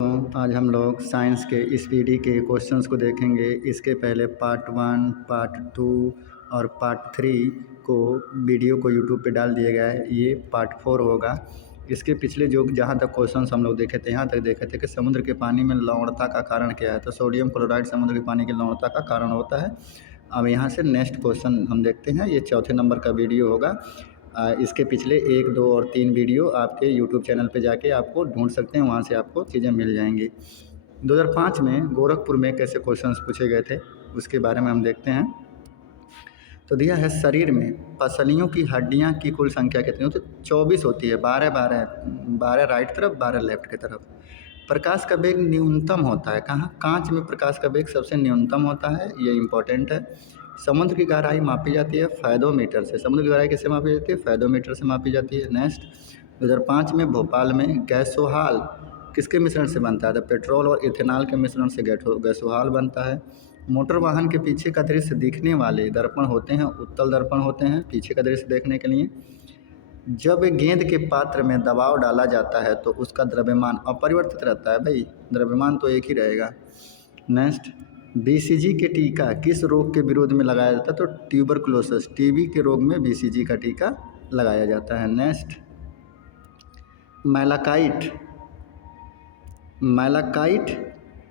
तो आज हम लोग साइंस के इस पीढ़ी के क्वेश्चंस को देखेंगे। इसके पहले पार्ट 1, पार्ट 2 और पार्ट 3 को वीडियो को यूट्यूब पे डाल दिया गया है। ये पार्ट 4 होगा। इसके पिछले जो जहाँ तक क्वेश्चंस हम लोग देखे थे, यहाँ तक देखे थे कि समुद्र के पानी में लवणता का कारण क्या है। तो सोडियम क्लोराइड समुद्र के पानी की लवणता का कारण होता है। अब यहाँ से नेक्स्ट क्वेश्चन हम देखते हैं। ये चौथे नंबर का वीडियो होगा। इसके पिछले 1, 2 और 3 वीडियो आपके यूट्यूब चैनल पे जाके आपको ढूंढ सकते हैं, वहाँ से आपको चीज़ें मिल जाएंगी। 2005 में गोरखपुर में कैसे क्वेश्चंस पूछे गए थे उसके बारे में हम देखते हैं। तो दिया है शरीर में पसलियों की हड्डियाँ की कुल संख्या कितनी होती है? 24 होती है। 12 राइट तरफ, 12 लेफ्ट की तरफ। प्रकाश का वेग न्यूनतम होता है कहाँ? कांच में प्रकाश का वेग सबसे न्यूनतम होता है, ये इम्पोर्टेंट है। समुद्र की गहराई मापी जाती है फैदोमीटर से। समुद्र की गहराई कैसे मापी जाती है? फैदोमीटर से मापी जाती है। नेक्स्ट, 2005 में भोपाल में गैसोहाल किसके मिश्रण से बनता है? तो पेट्रोल और इथेनॉल के मिश्रण से गैसोहाल बनता है। मोटर वाहन के पीछे का दृश्य दिखने वाले दर्पण होते हैं, उत्तल दर्पण होते हैं पीछे का दृश्य देखने के लिए। जब गेंद के पात्र में दबाव डाला जाता है तो उसका द्रव्यमान अपरिवर्तित रहता है। भाई द्रव्यमान तो एक ही रहेगा। नेक्स्ट, बीसीजी के टीका किस रोग के विरोध में लगाया जाता है? तो ट्यूबरकुलोसिस, टीबी के रोग में बीसीजी का टीका लगाया जाता है। नेक्स्ट, मैलाकाइट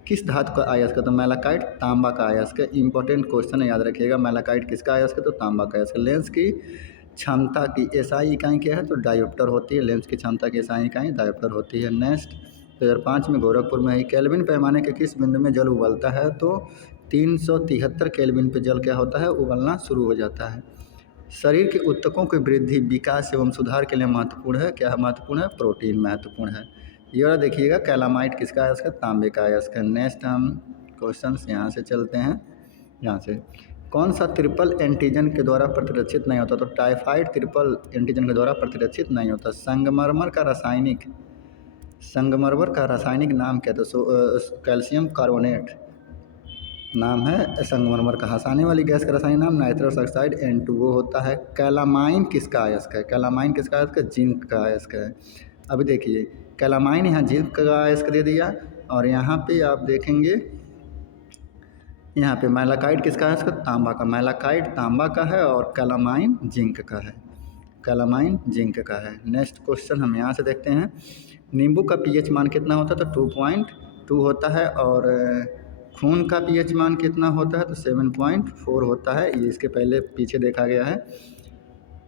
किस धातु का अयस्क है? तो मैलाकाइट तांबा का अयस्क है। इंपॉर्टेंट क्वेश्चन है, याद रखिएगा। मैलाकाइट किसका अयस्क है? तो तांबा का अयस्क। लेंस की क्षमता की एसआई इकाई क्या है? तो डायोप्टर होती है। लेंस की क्षमता की एसआई इकाई डायोप्टर होती है। नेक्स्ट, 2005 में गोरखपुर में ही केल्विन पैमाने के किस बिंदु में जल उबलता है? तो 373 केल्विन पे जल क्या होता है? उबलना शुरू हो जाता है। शरीर के ऊतकों की वृद्धि, विकास एवं सुधार के लिए महत्वपूर्ण है। क्या महत्वपूर्ण है? प्रोटीन महत्वपूर्ण है। ये वाला देखिएगा, कैलामाइट किसका अयस्क है? तांबे का अयस्क है। नेक्स्ट हम क्वेश्चंस यहाँ से चलते हैं। यहाँ से कौन सा ट्रिपल एंटीजन के द्वारा प्रतिरक्षित नहीं होता? तो टाइफाइड ट्रिपल एंटीजन के द्वारा प्रतिरक्षित नहीं होता। संगमरमर का रासायनिक नाम क्या था? कैल्शियम कार्बोनेट नाम है संगमरमर का। हंसाने वाली गैस का रासायनिक नाम नाइट्रस ऑक्साइड N2O होता है। कैलामाइन किसका अयस्क है? कैलामाइन किसका अयस्क है? जिंक का अयस्क है। अभी देखिए, कैलामाइन यहाँ जिंक का अयस्क दे दिया, और यहाँ पे आप देखेंगे, यहाँ पे मैलाकाइट किसका अयस्क? तांबा का। मैलाकाइट तांबा का है और कैलामाइन जिंक का है। कैलामाइन जिंक का है। नेक्स्ट क्वेश्चन हम यहाँ से देखते हैं। नींबू का पीएच मान कितना होता है? तो 2.2 होता है। और खून का पीएच मान कितना होता है? तो 7.4 होता है। ये इसके पहले पीछे देखा गया है।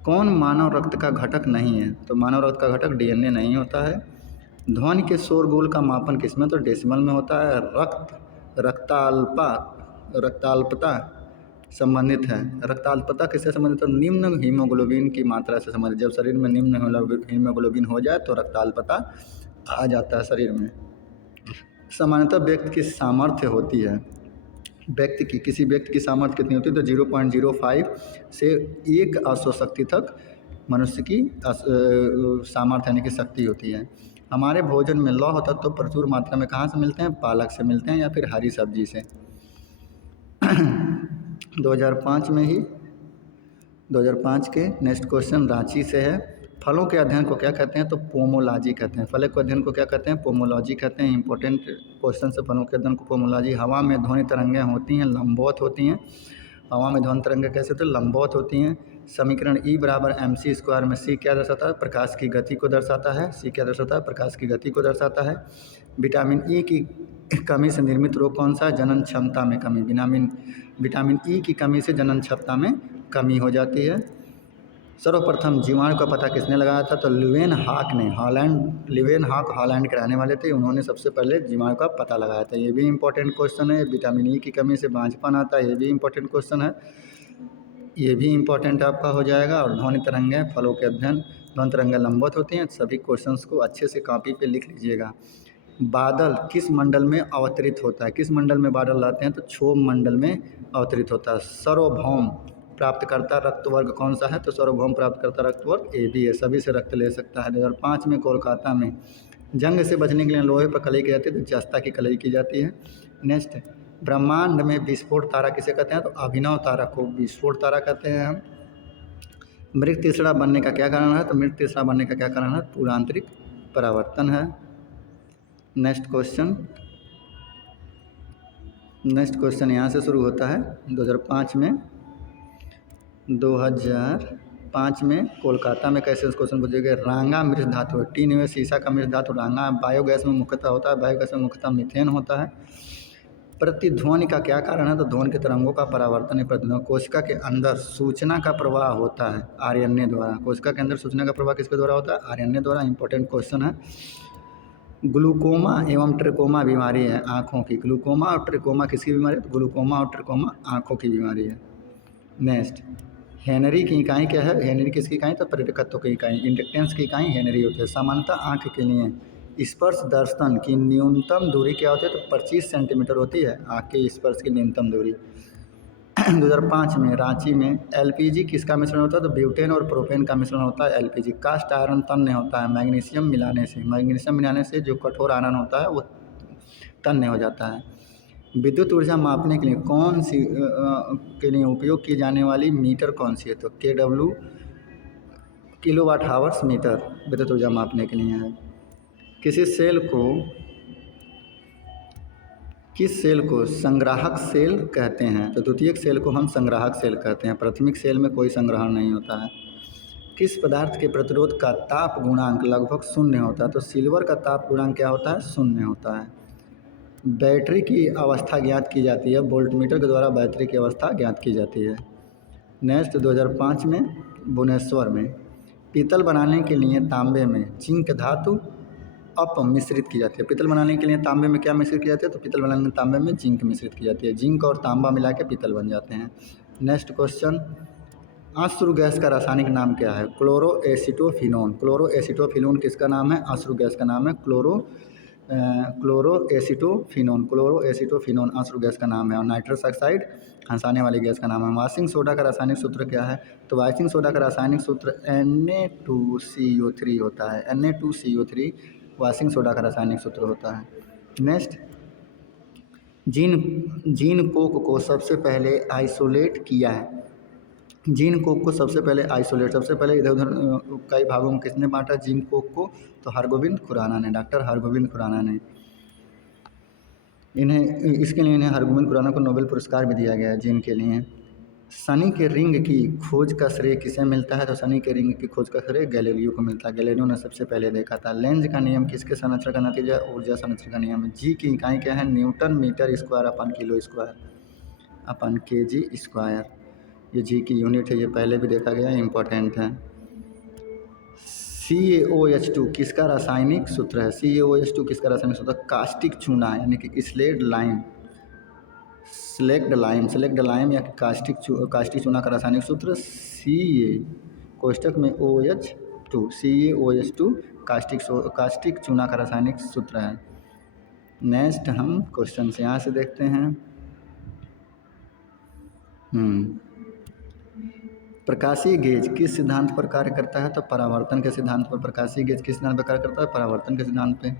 कौन मानव रक्त का घटक नहीं है? तो मानव रक्त का घटक डीएनए नहीं होता है। ध्वनि के शोरगुल का मापन किसमें? तो डेसिमल में होता है। रक्ताल्पता संबंधित है। रक्ताल्पता किससे संबंधित है? निम्न हीमोग्लोबिन की मात्रा से संबंधित। जब शरीर में निम्न हीमोग्लोबिन हो जाए तो रक्ताल्पता आ जाता है शरीर में। सामान्यतः व्यक्ति की सामर्थ्य होती है, किसी व्यक्ति की सामर्थ्य कितनी होती है? तो 0.05 से 1 अश्वशक्ति तक मनुष्य की सामर्थ्य यानी कि शक्ति होती है। हमारे भोजन में लौह तत्व तो प्रचुर मात्रा में कहाँ से मिलते हैं? पालक से मिलते हैं या फिर हरी सब्जी से। 2005 के नेक्स्ट क्वेश्चन रांची से है। फलों के अध्ययन को क्या कहते हैं? तो पोमोलॉजी कहते हैं। फलों के अध्ययन को क्या कहते हैं? पोमोलॉजी कहते हैं। इंपॉर्टेंट क्वेश्चन से फलों के अध्ययन को पोमोलॉजी। हवा में ध्वनि तरंगें होती हैं, लंबवत होती हैं। हवा में ध्वनि तरंगें कैसे होती हैं? लंबवत होती हैं। समीकरण E बराबर mc² में C क्या दर्शाता है? प्रकाश की गति को दर्शाता है। C क्या दर्शाता है? प्रकाश की गति को दर्शाता है। विटामिन E की कमी से निर्मित रोग कौन सा है? जनन क्षमता में कमी। विटामिन E की कमी से जनन क्षमता में कमी हो जाती है। सर्वप्रथम जीवाणु का पता किसने लगाया था? तो ल्यूवेनहॉक ने। ल्यूवेनहॉक हॉलैंड के रहने वाले थे। उन्होंने सबसे पहले जीवाणु का पता लगाया था। ये भी इंपॉर्टेंट क्वेश्चन है। विटामिन E की कमी से बांझपन आता है, ये भी इंपॉर्टेंट क्वेश्चन है। ये भी इंपॉर्टेंट आपका हो जाएगा। और ध्वनि तरंगें, फलों के अध्ययन, ध्वनि तरंगें लंबवत होती हैं। सभी क्वेश्चंस को अच्छे से कॉपी पे लिख लीजिएगा। बादल किस मंडल में अवतरित होता है? किस मंडल में बादल आते हैं? तो क्षोभ मंडल में अवतरित होता है। सार्वभौम प्राप्तकर्ता रक्त वर्ग कौन सा है? तो सार्वभौम प्राप्तकर्ता रक्त वर्ग AB है। सभी से रक्त ले सकता है। 2005 में कोलकाता में जंग से बचने के लिए लोहे पर कलई की जाती है, तो जस्ता की कलई की जाती है। नेक्स्ट, ब्रह्मांड में विस्फोट तारा किसे कहते हैं? तो अभिनव तारा को विस्फोट तारा कहते हैं हम। मृग तीसरा बनने का क्या कारण है? तो मृग तीसरा बनने का क्या कारण है? पूर्वांतरिक परावर्तन है। नेक्स्ट क्वेश्चन यहाँ से शुरू होता है। 2005 में कोलकाता में कैसे क्वेश्चन पूछेगा। रांगा मृत धातु है, टीन में शीशा का मृत धातु रांगा बायोगैस में मुख्यतः होता है। बायोगैस में मुख्यतः मीथेन होता है। प्रतिध्वनि का क्या कारण है, तो ध्वनि के तरंगों का परावर्तन है प्रतिध्वनि। कोशिका के अंदर सूचना का प्रवाह होता है आरएनए द्वारा। कोशिका के अंदर सूचना का प्रवाह किसके द्वारा होता है, आरएनए द्वारा। इंपॉर्टेंट क्वेश्चन है। ग्लूकोमा एवं ट्रिकोमा बीमारी है आँखों की। ग्लूकोमा और ट्रिकोमा किसकी बीमारी है, तो ग्लूकोमा और ट्रिकोमा आँखों की बीमारी है। नेक्स्ट, हेनरी की इकाई क्या है। हेनरी किसकी इकाई, तो प्रेरकत्व की इकाई। इंडक्टेंस की इकाई हेनरी होती है। सामान्यतः आँख के लिए स्पर्श दर्शन की न्यूनतम दूरी क्या होती है, तो 25 सेंटीमीटर होती है आँख के स्पर्श की न्यूनतम दूरी। 2005 में रांची में एलपीजी किसका मिश्रण होता है, तो ब्यूटेन और प्रोपेन का मिश्रण होता है एलपीजी। कास्ट आयरन तन्य होता है मैग्नीशियम मिलाने से। मैग्नीशियम मिलाने से जो कठोर आयरन होता है वो तन्य हो जाता है। विद्युत ऊर्जा मापने के लिए कौन सी के लिए उपयोग की जाने वाली मीटर कौन सी है, तो KW किलोवाट हावर्स मीटर विद्युत ऊर्जा मापने के लिए है। किस सेल को संग्राहक सेल कहते हैं, तो द्वितीयक सेल को हम संग्राहक सेल कहते हैं। प्राथमिक सेल में कोई संग्रहण नहीं होता है। किस पदार्थ के प्रतिरोध का ताप गुणांक लगभग 0 होता है, तो सिल्वर का ताप गुणांक क्या होता है, 0 होता है। बैटरी की अवस्था ज्ञात की जाती है, वोल्टमीटर के द्वारा बैटरी की अवस्था ज्ञात की जाती है। नेक्स्ट, 2005 में भुवनेश्वर में पीतल बनाने के लिए तांबे में जिंक धातु अप मिश्रित की जाती है। पीतल बनाने के लिए तांबे में क्या मिश्रित की जाती है, तो पीतल बनाने के तांबे में जिंक मिश्रित की जाती है। जिंक और तांबा मिला के पीतल बन जाते हैं। नेक्स्ट क्वेश्चन, अश्रु गैस का रासायनिक नाम क्या है, क्लोरोएसिटोफिनोन। क्लोरोएसिटोफिनोन किसका नाम है, अश्रु गैस का नाम है क्लोरोएसिटोफिनोन अश्रु गैस का नाम है। और नाइट्रस ऑक्साइड हंसाने वाली गैस का नाम है। वाशिंग सोडा का रासायनिक सूत्र क्या है, तो वाशिंग सोडा का रासायनिक सूत्र Na2CO3 होता है। Na2CO3 वाशिंग सोडा का रासायनिक सूत्र होता है। नेक्स्ट, जीन कोक को सबसे पहले आइसोलेट किया है। जीन कोक को सबसे पहले इधर उधर कई भागों में किसने बांटा जीन कोक को, तो हरगोविंद खुराना ने, डॉक्टर हरगोविंद खुराना ने। इसके लिए इन्हें हरगोविंद खुराना को नोबेल पुरस्कार भी दिया गया है जीन के लिए। शनि के रिंग की खोज का श्रेय किसे मिलता है, तो शनि के रिंग की खोज का श्रेय गैलीलियो को मिलता है। गैलीलियो ने सबसे पहले देखा था। लेंज का नियम किसके संरक्षण का नतीजा है, ऊर्जा संरक्षण का नियम है। जी की इकाई क्या है, newton metre square upon kilo square upon KG square. ये जी की यूनिट है, ये पहले भी देखा गया है, इंपॉर्टेंट है। CaOH2 किसका रासायनिक सूत्र है, CaOH2 किसका रासायनिक सूत्र, कास्टिक चूना यानी कि स्लेक्ट लाइम या कास्टिक चूना का रासायनिक सूत्र Ca कोष्टक में OH2 CaOH2 कास्टिक चूना का रासायनिक सूत्र है। नेक्स्ट हम क्वेश्चन से यहाँ से देखते हैं। प्रकाशीय गेज किस सिद्धांत पर कार्य करता है, तो परावर्तन के सिद्धांत पर। प्रकाशीय गेज किस सिद्धांत पर कार्य करता है, परावर्तन के सिद्धांत पे।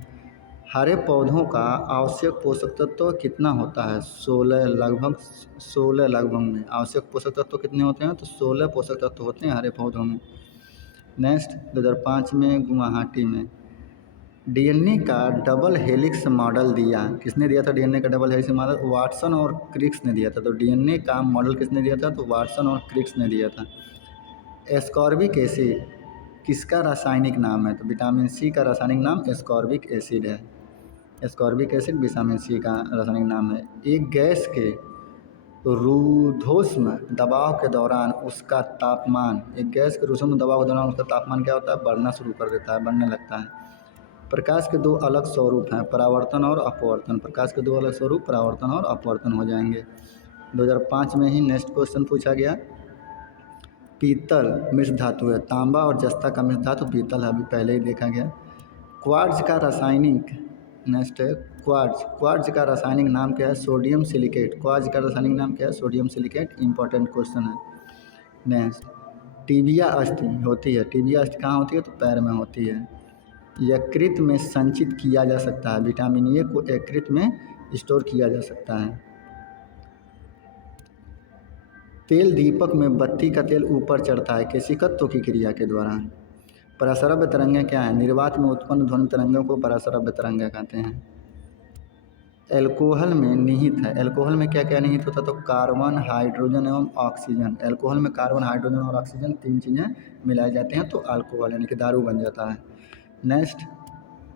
हरे पौधों का आवश्यक पोषक तत्व कितना होता है, 16 लगभग में। आवश्यक पोषक तत्व कितने होते हैं, तो 16 पोषक तत्व होते हैं हरे पौधों में। नेक्स्ट, 2005 में गुवाहाटी में DNA का डबल हेलिक्स मॉडल दिया। किसने दिया था DNA का डबल हेलिक्स मॉडल, वाटसन और क्रिक्स ने दिया था। तो DNA का मॉडल किसने दिया था, तो वाटसन और क्रिक्स ने दिया था। एस्कॉर्बिक एसिड किसका रासायनिक नाम है, तो विटामिन C का रासायनिक नाम एस्कॉर्बिक एसिड है। एस्कॉर्बिक एसिड विटामिन C का रासायनिक नाम है। एक गैस के रुद्धोष्म दबाव के दौरान उसका तापमान, एक गैस के रुद्धोष्म दबाव के दौरान उसका तापमान क्या होता है, बढ़ना शुरू कर देता है, बढ़ने लगता है। प्रकाश के 2 अलग स्वरूप हैं, परावर्तन और अपवर्तन। प्रकाश के 2 अलग स्वरूप परावर्तन और अपवर्तन हो जाएंगे। 2005 में ही नेक्स्ट क्वेश्चन पूछा गया। पीतल मिश्र धातु है, तांबा और जस्ता का मिश्र धातु पीतल है, अभी पहले ही देखा गया। क्वार्ट्ज का रासायनिक नेक्स्ट है क्वार्ट्ज का रासायनिक नाम क्या है, सोडियम सिलिकेट। क्वार्ट्ज का रासायनिक नाम क्या है, सोडियम सिलिकेट। इंपॉर्टेंट क्वेश्चन है। नेक्स्ट, टिबिया अस्थि होती है, टिबिया अस्थि कहाँ होती है, तो पैर में होती है। यकृत में संचित किया जा सकता है, विटामिन ए को यकृत में स्टोर किया जा सकता है। तेल दीपक में बत्ती का तेल ऊपर चढ़ता है, केशिकत्व की क्रिया के द्वारा। पराश्रव्य तरंगें क्या हैं? निर्वात में उत्पन्न ध्वनि तरंगों को पराश्रव्य तरंगें कहते हैं। एल्कोहल में निहित है। एल्कोहल में क्या क्या निहित होता है? तो कार्बन, हाइड्रोजन एवं ऑक्सीजन। एल्कोहल में कार्बन, हाइड्रोजन और ऑक्सीजन 3 चीज़ें मिलाई जाती हैं तो अल्कोहल यानी कि दारू बन जाता है। नेक्स्ट,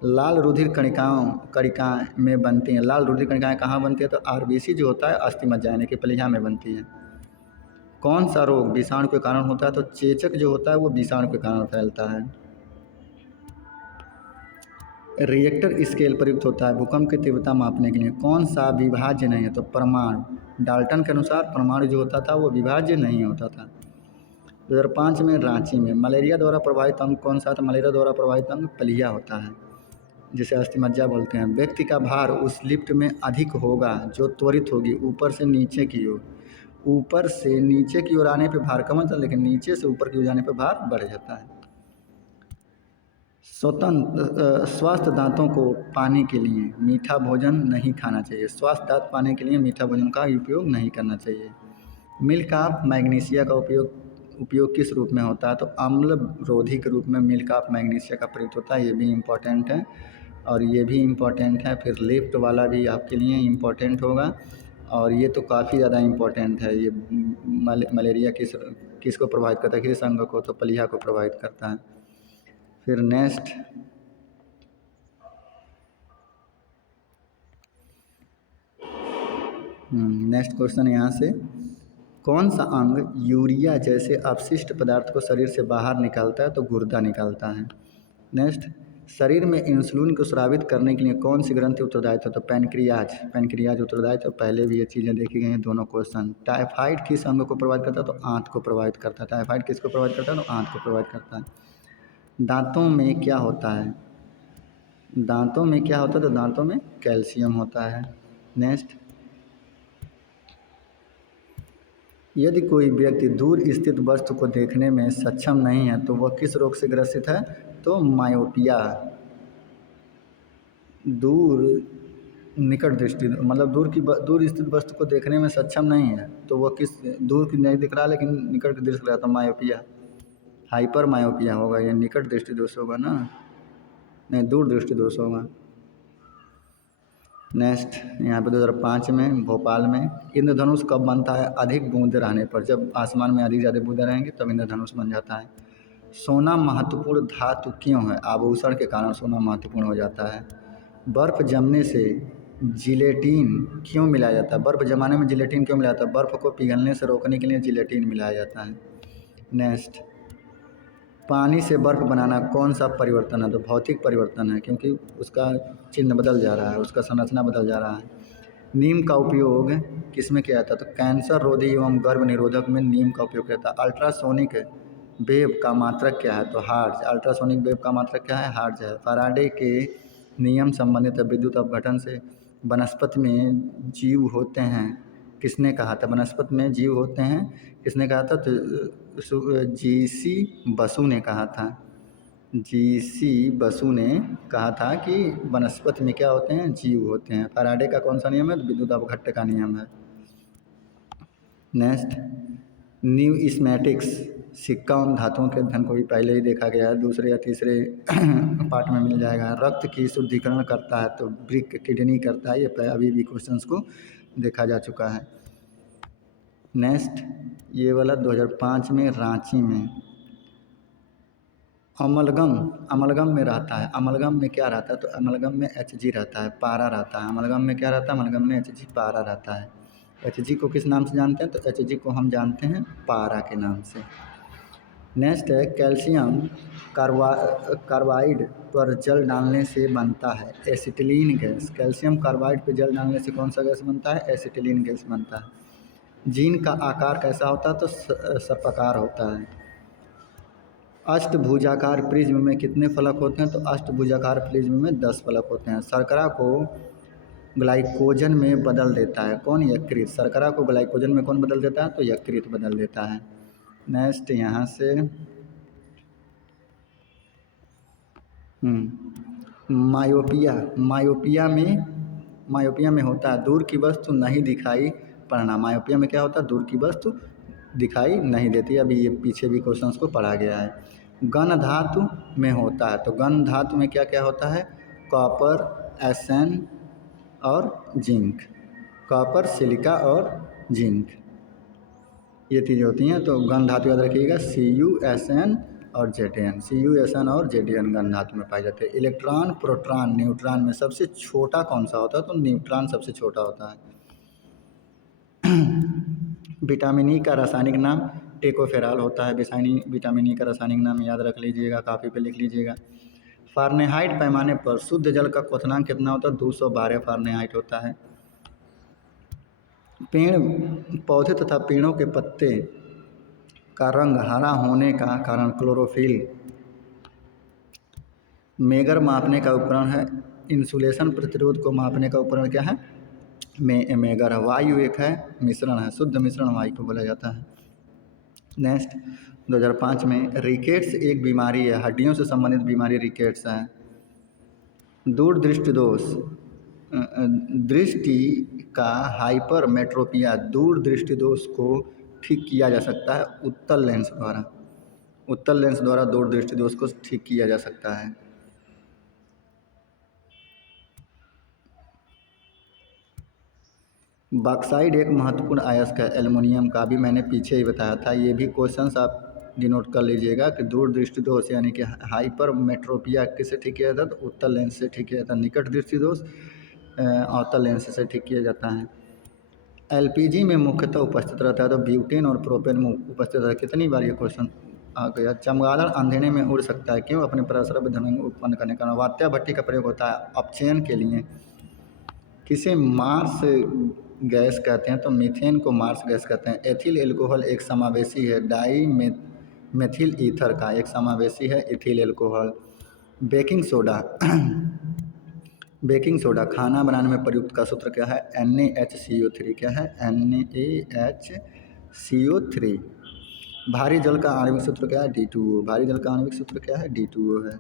लाल रुधिर कणिकाएँ में बनती हैं। लाल रुधिर कणिकाएँ कहाँ बनती है? तो आरबीसी जो होता है अस्थिमज्जा यानी कि प्लीहा में बनती है। कौन सा रोग विषाणु के कारण होता है? तो चेचक जो होता है वो विषाणु के कारण फैलता है। रिएक्टर स्केल प्रयुक्त होता है भूकंप की तीव्रता मापने के लिए। कौन सा विभाज्य नहीं है? तो परमाणु। डाल्टन के अनुसार परमाणु जो होता था वो विभाज्य नहीं होता था। 2005 में रांची में मलेरिया द्वारा प्रभावित अंग कौन सा था? मलेरिया द्वारा प्रभावित अंग प्लीहा होता है, जिसे अस्थिमज्जा बोलते हैं। व्यक्ति का भार उस लिफ्ट में अधिक होगा जो त्वरित होगी ऊपर से नीचे की ओर। ऊपर से नीचे की ओर आने पे भार कम होता है, लेकिन नीचे से ऊपर की ओर जाने पे भार बढ़ जाता है। स्वस्थ दांतों को पाने के लिए मीठा भोजन नहीं खाना चाहिए। स्वस्थ दांत पाने के लिए मीठा भोजन का उपयोग नहीं करना चाहिए। मिल्क ऑफ मैग्नीशिया का उपयोग किस रूप में होता है? तो अम्ल रोधी के रूप में मिल्क ऑफ मैग्नीशिया का प्रयुक्त होता है। ये भी इम्पॉर्टेंट है और ये भी इम्पॉर्टेंट है। फिर लेफ्ट वाला भी आपके लिए इम्पॉर्टेंट होगा और ये तो काफ़ी ज़्यादा इम्पॉर्टेंट है। ये मलेरिया किसको प्रभावित करता है? किस अंग को? तो प्लीहा को प्रभावित करता है। फिर नेक्स्ट, क्वेश्चन यहाँ से, कौन सा अंग यूरिया जैसे अपशिष्ट पदार्थ को शरीर से बाहर निकालता है? तो गुर्दा निकालता है। नेक्स्ट, शरीर में इंसुलिन को स्रावित करने के लिए कौन सी ग्रंथि उत्तरदायित्व? तो पैनक्रियाज उत्तरदायित्व। पहले भी ये चीज़ें देखी गई हैं दोनों क्वेश्चन। टाइफाइड किस अंग को प्रभावित करता है? तो आंत को प्रभावित करता है। टाइफाइड किसको प्रभावित करता है? तो आंत को प्रभावित करता है। दांतों में क्या होता है? दांतों में क्या होता है? तो दांतों में कैल्शियम होता है। नेक्स्ट, यदि कोई व्यक्ति दूर स्थित वस्तु को देखने में सक्षम नहीं है तो वह किस रोग से ग्रसित है? तो मायोपिया। निकट दृष्टि मतलब दूर स्थित वस्तु को देखने में सक्षम नहीं है तो वह किस, दूर की नहीं दिख रहा लेकिन निकट की दृष्टि रहा तो मायोपिया, हाइपर मायोपिया होगा। ये निकट दृष्टि दोष होगा ना, नहीं दूर दृष्टि दोष होगा। नेक्स्ट, यहाँ पे 2005 में भोपाल में इंद्रधनुष कब बनता है? अधिक बूंद रहने पर। जब आसमान में अधिक ज़्यादा बूंदें रहेंगी तब इंद्रधनुष बन जाता है। सोना महत्वपूर्ण धातु क्यों है? आभूषण के कारण सोना महत्वपूर्ण हो जाता है। बर्फ़ जमने से जिलेटिन क्यों मिलाया जाता है? बर्फ़ जमाने में जिलेटिन क्यों मिलाया जाता है? बर्फ़ को पिघलने से रोकने के लिए जिलेटिन मिलाया जाता है। नेक्स्ट, पानी से बर्फ़ बनाना कौन सा परिवर्तन है? तो भौतिक परिवर्तन है, क्योंकि उसका चिन्ह बदल जा रहा है, उसका संरचना बदल जा रहा है। नीम का उपयोग किस में किया जाता है? तो कैंसर रोधी एवं गर्भ निरोधक में नीम का उपयोग किया जाता है। अल्ट्रासोनिक वेव का मात्रक क्या है? तो हर्ट्ज। अल्ट्रासोनिक वेव का मात्रक क्या है? हर्ट्ज है। फैराडे के नियम संबंधित है विद्युत अपघटन से। वनस्पति में जीव होते हैं किसने कहा था? वनस्पति में जीव होते हैं किसने कहा था? तो जीसी बसु ने कहा था। जीसी बसु ने कहा था कि वनस्पति में क्या होते हैं? जीव होते हैं। फैराडे का कौन सा नियम है? तो विद्युत अपघट्य का नियम है। नेक्स्ट, न्यूइस्मेटिक्स सिक्का एवं धातुओं के अध्ययन को भी पहले ही देखा गया है, दूसरे या तीसरे पार्ट में मिल जाएगा। रक्त की शुद्धिकरण करता है तो ब्रिक किडनी करता है, ये अभी भी क्वेश्चंस को देखा जा चुका है। नेक्स्ट, ये वाला 2005 में रांची में अमलगम में रहता है। अमलगम में क्या रहता है? तो अमलगम में Hg रहता है, पारा रहता है। अमलगम में क्या रहता है? अमलगम में Hg पारा रहता है। Hg को किस नाम से जानते हैं? तो Hg को हम जानते हैं पारा के नाम से। नेक्स्ट है, कैल्शियम कार्बाइड पर जल डालने से बनता है एसिटिलीन गैस। कैल्शियम कार्बाइड पर जल डालने से कौन सा गैस बनता है? एसिटिलीन गैस बनता है। जीन का आकार कैसा होता है? तो सर्पाकार होता है। अष्टभुजाकार प्रिज्म में कितने फलक होते हैं? तो अष्टभुजाकार प्रिज्म में 10 फलक होते हैं। शर्करा को ग्लाइकोजन में बदल देता है कौन? यकृत। शर्करा को ग्लाइकोजन में कौन बदल देता है? तो यकृत बदल देता है। नेक्स्ट, यहाँ से मायोपिया में होता है दूर की वस्तु नहीं दिखाई पड़ना। मायोपिया में क्या होता है? दूर की वस्तु दिखाई नहीं देती। अभी ये पीछे भी क्वेश्चंस को पढ़ा गया है। गन धातु में होता है। तो गन धातु में क्या क्या होता है? कॉपर, एसएन और जिंक। कॉपर, सिलिका और जिंक, ये चीज़ें होती हैं। तो गन धातु याद रखिएगा CuSN और Zn। CuSN और Zn गन धातु में पाए जाते हैं। इलेक्ट्रॉन, प्रोटॉन, न्यूट्रॉन में सबसे छोटा कौन सा होता है? तो न्यूट्रॉन सबसे छोटा होता है। विटामिन ई का रासायनिक नाम टेकोफेराल होता है। विटामिन ई का रासायनिक नाम याद रख लीजिएगा, कापी पे लिख लीजिएगा। फ़ारेनहाइट पैमाने पर शुद्ध जल का क्वथनांक कितना होता है? 212 फ़ारेनहाइट होता है। पेड़, पौधे तथा पेड़ों के पत्ते का रंग हरा होने का कारण क्लोरोफिल। मेगर मापने का उपकरण है। इंसुलेशन प्रतिरोध को मापने का उपकरण क्या है? मेगर। वायु एक है, मिश्रण है, शुद्ध मिश्रण वायु को बोला जाता है। नेक्स्ट 2005 में रिकेट्स एक बीमारी है, हड्डियों से संबंधित बीमारी रिकेट्स है। दूरदृष्टि दोष, दृष्टि का हाइपरमेट्रोपिया, दूरदृष्टि दोष को ठीक किया जा सकता है उत्तल लेंस द्वारा। उत्तल लेंस द्वारा दूरदृष्टि दोष को ठीक किया जा सकता है। बॉक्साइड एक महत्वपूर्ण अयस्क है एल्युमिनियम का, भी मैंने पीछे ही बताया था। ये भी क्वेश्चंस आप डिनोट कर लीजिएगा कि दूरदृष्टि दोष यानी कि हाइपरमेट्रोपिया किससे ठीक किया जाता है? तो उत्तल लेंस से ठीक किया जाता है। निकट दृष्टि दोष अवतल लेंस से ठीक किया जाता है। LPG में मुख्यतः उपस्थित रहता है, तो ब्यूटेन और प्रोपेन में उपस्थित रहता है। कितनी बार ये क्वेश्चन आ गया? चमगादड़ अंधेरे में उड़ सकता है, क्यों? अपने प्रसरभ ध्वनि उत्पन्न करने का। वात्या भट्टी का प्रयोग होता है अपचयन के लिए। किसे मार्स गैस कहते हैं? तो मीथेन को मार्स गैस कहते हैं। एथिल एल्कोहल एक समावेशी है डाई मेथिल ईथर का, एक समावेशी है ethyl alcohol. Baking soda baking soda खाना बनाने में प्रयुक्त का सूत्र क्या है? NaHCO3। क्या है? NaHCO3। भारी जल का आणविक सूत्र क्या है? D2O। भारी जल का आणविक सूत्र क्या है? D2O है।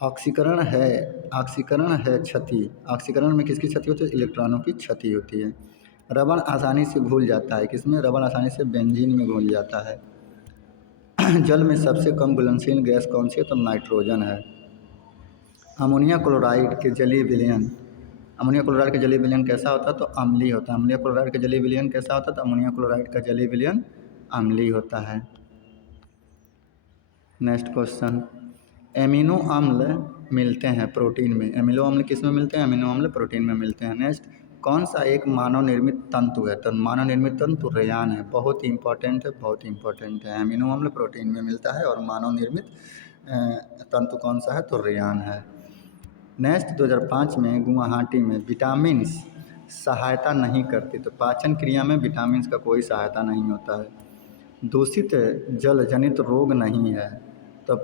ऑक्सीकरण है क्षति। ऑक्सीकरण में किसकी क्षति होती है? इलेक्ट्रॉनों की क्षति होती है। रबड़ आसानी से घुल जाता है, किसमें? रबड़ आसानी से बेंजीन में घुल जाता है। जल में सबसे कम घुलनशील गैस कौन सी है? तो नाइट्रोजन है। अमोनिया क्लोराइड के जलीय विलयन, अमोनिया क्लोराइड का जलीय विलयन कैसा होता है? तो अम्लीय होता है। अमोनिया क्लोराइड का जलीय विलयन कैसा होता है? तो अमोनिया क्लोराइड का जलीय विलयन अम्लीय होता है। नेक्स्ट क्वेश्चन, एमिनो अम्ल मिलते हैं प्रोटीन में। एमिनो अम्ल किस में मिलते हैं? अमीनो अम्ल प्रोटीन में मिलते हैं। नेक्स्ट, कौन सा एक मानव निर्मित तंतु है? तो मानव निर्मित तंतु रेयान है। बहुत ही इंपॉर्टेंट है, बहुत ही इंपॉर्टेंट है। एमिनो अम्ल प्रोटीन में मिलता है और मानव निर्मित तंतु कौन सा है? तो रेयान है। नेक्स्ट 2005 में गुवाहाटी में विटामिन्स सहायता नहीं करती, तो पाचन क्रिया में विटामिन्स का कोई सहायता नहीं होता है। दूषित जल जनित रोग नहीं है, तो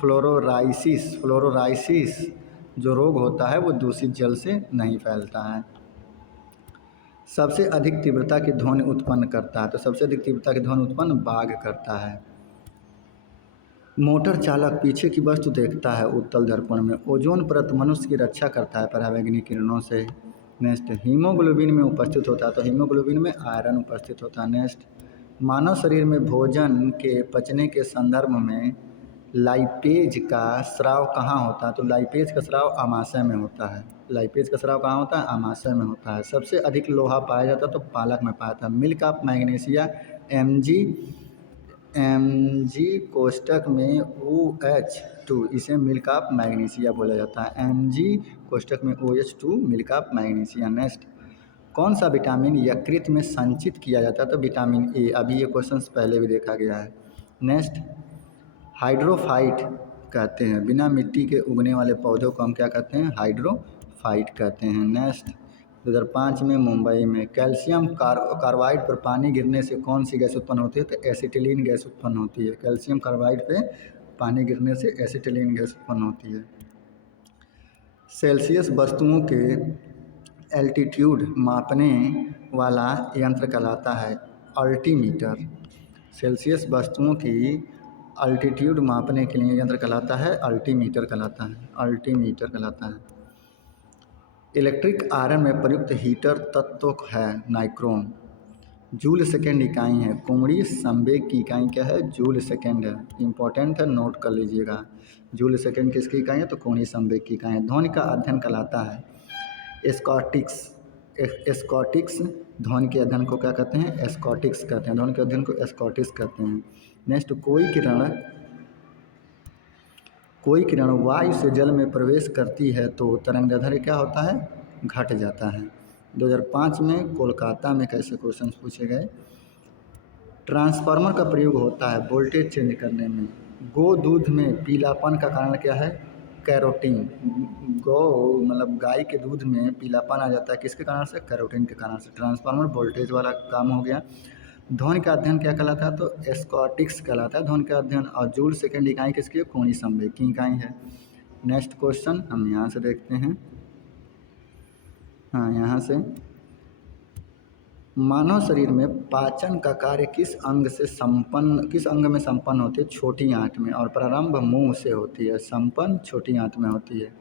फ्लोरोराइसिस जो रोग होता है वो दूषित जल से नहीं फैलता है। सबसे अधिक तीव्रता की ध्वनि उत्पन्न करता है, तो सबसे अधिक तीव्रता की ध्वनि उत्पन्न बाघ करता है। मोटर चालक पीछे की वस्तु देखता है उत्तल दर्पण में। ओजोन परत मनुष्य की रक्षा करता है पराबैंगनी किरणों से। नेक्स्ट, हीमोग्लोबिन में उपस्थित होता है, तो हीमोग्लोबिन में आयरन उपस्थित होता है। नेक्स्ट, मानव शरीर में भोजन के पचने के संदर्भ में लाइपेज का स्राव कहाँ होता है? तो लाइपेज का स्राव आमाशय में होता है। लाइपेज का स्राव कहाँ होता है? आमाशय में होता है। सबसे अधिक लोहा पाया जाता है, तो पालक में पाया जाता है। मिल्क ऑफ मैग्नीशिया Mg कोष्टक में OH2, इसे मिल्क ऑफ मैग्नीशिया बोला जाता है। Mg कोष्टक में OH2 milk of magnesia. Next, कौन सा विटामिन यकृत में संचित किया जाता है? तो विटामिन ए। अभी ये क्वेश्चंस पहले भी देखा गया है। नेक्स्ट, हाइड्रोफाइट कहते हैं, बिना मिट्टी के उगने वाले पौधों को हम क्या कहते हैं? हाइड्रोफाइट कहते हैं। नेक्स्ट, 2005 में मुंबई में कैल्शियम कार्बाइड पर पानी गिरने से कौन सी गैस उत्पन्न होती है? तो एसिटिलीन गैस उत्पन्न होती है। कैल्शियम कार्बाइड पे पानी गिरने से एसिटिलीन गैस उत्पन्न होती है। सेल्सियस वस्तुओं के एल्टीट्यूड मापने वाला यंत्र कहलाता है अल्टीमीटर। सेल्सियस वस्तुओं की अल्टीट्यूड मापने के लिए यंत्र कहलाता है अल्टीमीटर कहलाता है। अल्टीमीटर कहलाता है। इलेक्ट्रिक आयरन में प्रयुक्त हीटर तत्व है नाइक्रोम। जूल सेकेंड इकाई है, कुमड़ी संवेग की इकाई क्या है, जूल सेकेंड है, इंपॉर्टेंट है, नोट कर लीजिएगा। जूल सेकेंड किसकी इकाई है, तो कुमड़ी संवेग की इकाई है। ध्वनि का अध्ययन कहलाता है स्कॉटिक्स। स्कॉटिक्स ध्वनि के अध्ययन को क्या कहते हैं, स्कॉटिक्स कहते हैं, ध्वनि के अध्ययन को स्कॉटिक्स कहते हैं। नेक्स्ट, कोई किरण वायु से जल में प्रवेश करती है तो तरंगदैर्ध्य क्या होता है, घट जाता है। 2005 में कोलकाता में कैसे क्वेश्चन पूछे गए। ट्रांसफार्मर का प्रयोग होता है वोल्टेज चेंज करने में। गो दूध में पीलापन का कारण क्या है, कैरोटीन। गौ मतलब गाय के दूध में पीलापन आ जाता है किसके कारण से, कैरोटीन के कारण से। ट्रांसफार्मर वोल्टेज वाला काम हो गया। ध्वनि का अध्ययन क्या कहलाता है, तो स्कॉटिक्स कहलाता है ध्वनि का अध्ययन। और जूल सेकेंड इकाई किसकी है, कोणीय संवेग की इकाई है। नेक्स्ट क्वेश्चन हम यहाँ से देखते हैं। हाँ, यहाँ से मानव शरीर में पाचन का कार्य किस अंग में संपन्न होती है, छोटी आंत में, और प्रारंभ मुंह से होती है, संपन्न छोटी आंत में होती है।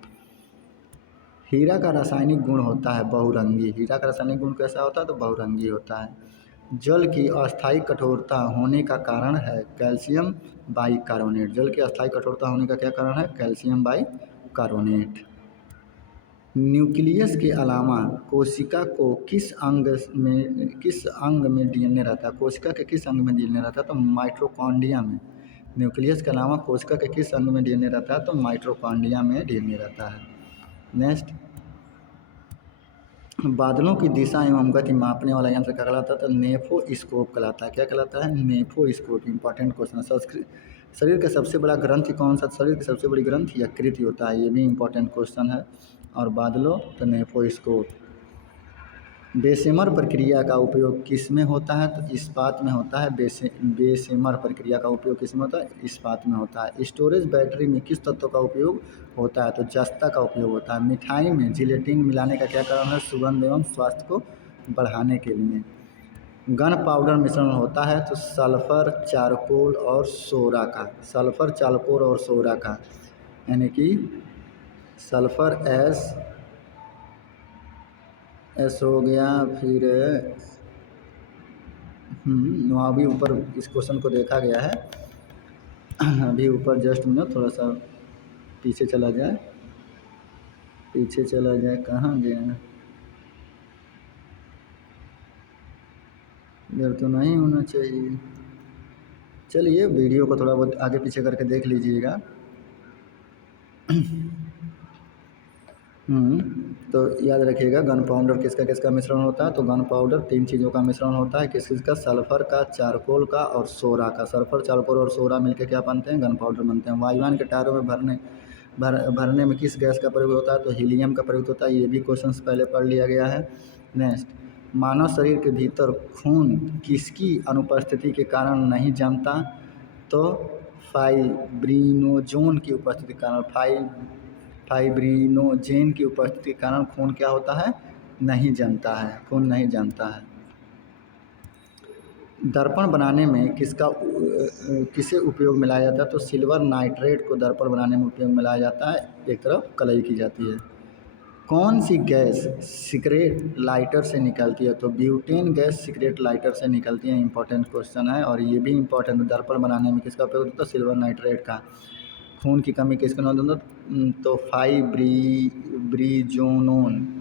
हीरा का रासायनिक गुण होता है बहुरंगी। हीरा का रासायनिक गुण कैसा होता है, तो बहुरंगी होता है। जल की अस्थायी कठोरता होने का कारण है कैल्शियम बाइकार्बोनेट। जल की अस्थायी कठोरता होने का क्या कारण है, कैल्शियम बाइकार्बोनेट। न्यूक्लियस के अलावा कोशिका को किस अंग में डीएनए रहता है, कोशिका के किस अंग में डीएनए रहता है, तो माइटोकॉन्ड्रिया में। न्यूक्लियस के अलावा कोशिका के किस अंग में डीएनए रहता है, तो माइटोकॉन्ड्रिया में डीएनए रहता है। नेक्स्ट, बादलों की दिशा एवं गति मापने वाला यंत्र क्या कहलाता है, तो नेफोस्कोप कहलाता है। क्या कहलाता है, नेफोस्कोप। Important question. शरीर का सबसे बड़ा ग्रंथि कौन सा, शरीर की सबसे बड़ी ग्रंथि यकृत होता है, ये भी इंपॉर्टेंट क्वेश्चन है। और बादलों, तो नेफोस्कोप। बेसेमर प्रक्रिया का उपयोग किस में होता है, तो इस्पात में होता है। बेसेमर प्रक्रिया का उपयोग किस में होता है, इस्पात में होता है। स्टोरेज बैटरी में किस तत्व का उपयोग होता है, तो जस्ता का उपयोग होता है। मिठाई में जिलेटिन मिलाने का क्या कारण है, सुगंध एवं स्वास्थ्य को बढ़ाने के लिए। गन पाउडर मिश्रण होता है, तो सल्फर, चारकोल और सोडा का। सल्फर, चारकोल और सोडा का, यानी कि सल्फर एस हो गया। फिर वहाँ भी ऊपर इस क्वेश्चन को देखा गया है। अभी ऊपर जस्ट में थोड़ा सा पीछे चला जाए, कहाँ गया, इधर तो नहीं होना चाहिए। चलिए वीडियो को थोड़ा बहुत आगे पीछे करके देख लीजिएगा। तो याद रखिएगा, गन पाउडर किसका किसका मिश्रण होता है, तो गन पाउडर 3 चीज़ों का मिश्रण होता है। किस किसका, सल्फर का, चारकोल का और सोडा का। सल्फर, चारकोल और सोडा मिलकर क्या बनते हैं, गन पाउडर बनते हैं। वायुयान के टायरों में भरने में किस गैस का प्रयोग होता है, तो हीलियम का प्रयोग होता है। ये भी क्वेश्चन पहले पढ़ लिया गया है। नेक्स्ट, मानव शरीर के भीतर खून किसकी अनुपस्थिति के कारण नहीं जमता, तो फाइब्रिनोजोन की उपस्थिति के कारण। फाइब्रिनोजेन की उपस्थिति के कारण खून क्या होता है, नहीं जमता है, खून नहीं जमता है। दर्पण बनाने में किसे उपयोग में लाया जाता है, तो सिल्वर नाइट्रेट को दर्पण बनाने में उपयोग में लाया जाता है। एक तरफ कलई की जाती है। कौन सी गैस सिगरेट लाइटर से निकलती है, तो ब्यूटेन गैस सिगरेट लाइटर से निकलती है। इंपॉर्टेंट क्वेश्चन है। और ये भी इंपॉर्टेंट, दर्पण बनाने में किसका उपयोग होता है, सिल्वर नाइट्रेट का। खून की कमी किसके कारण, तो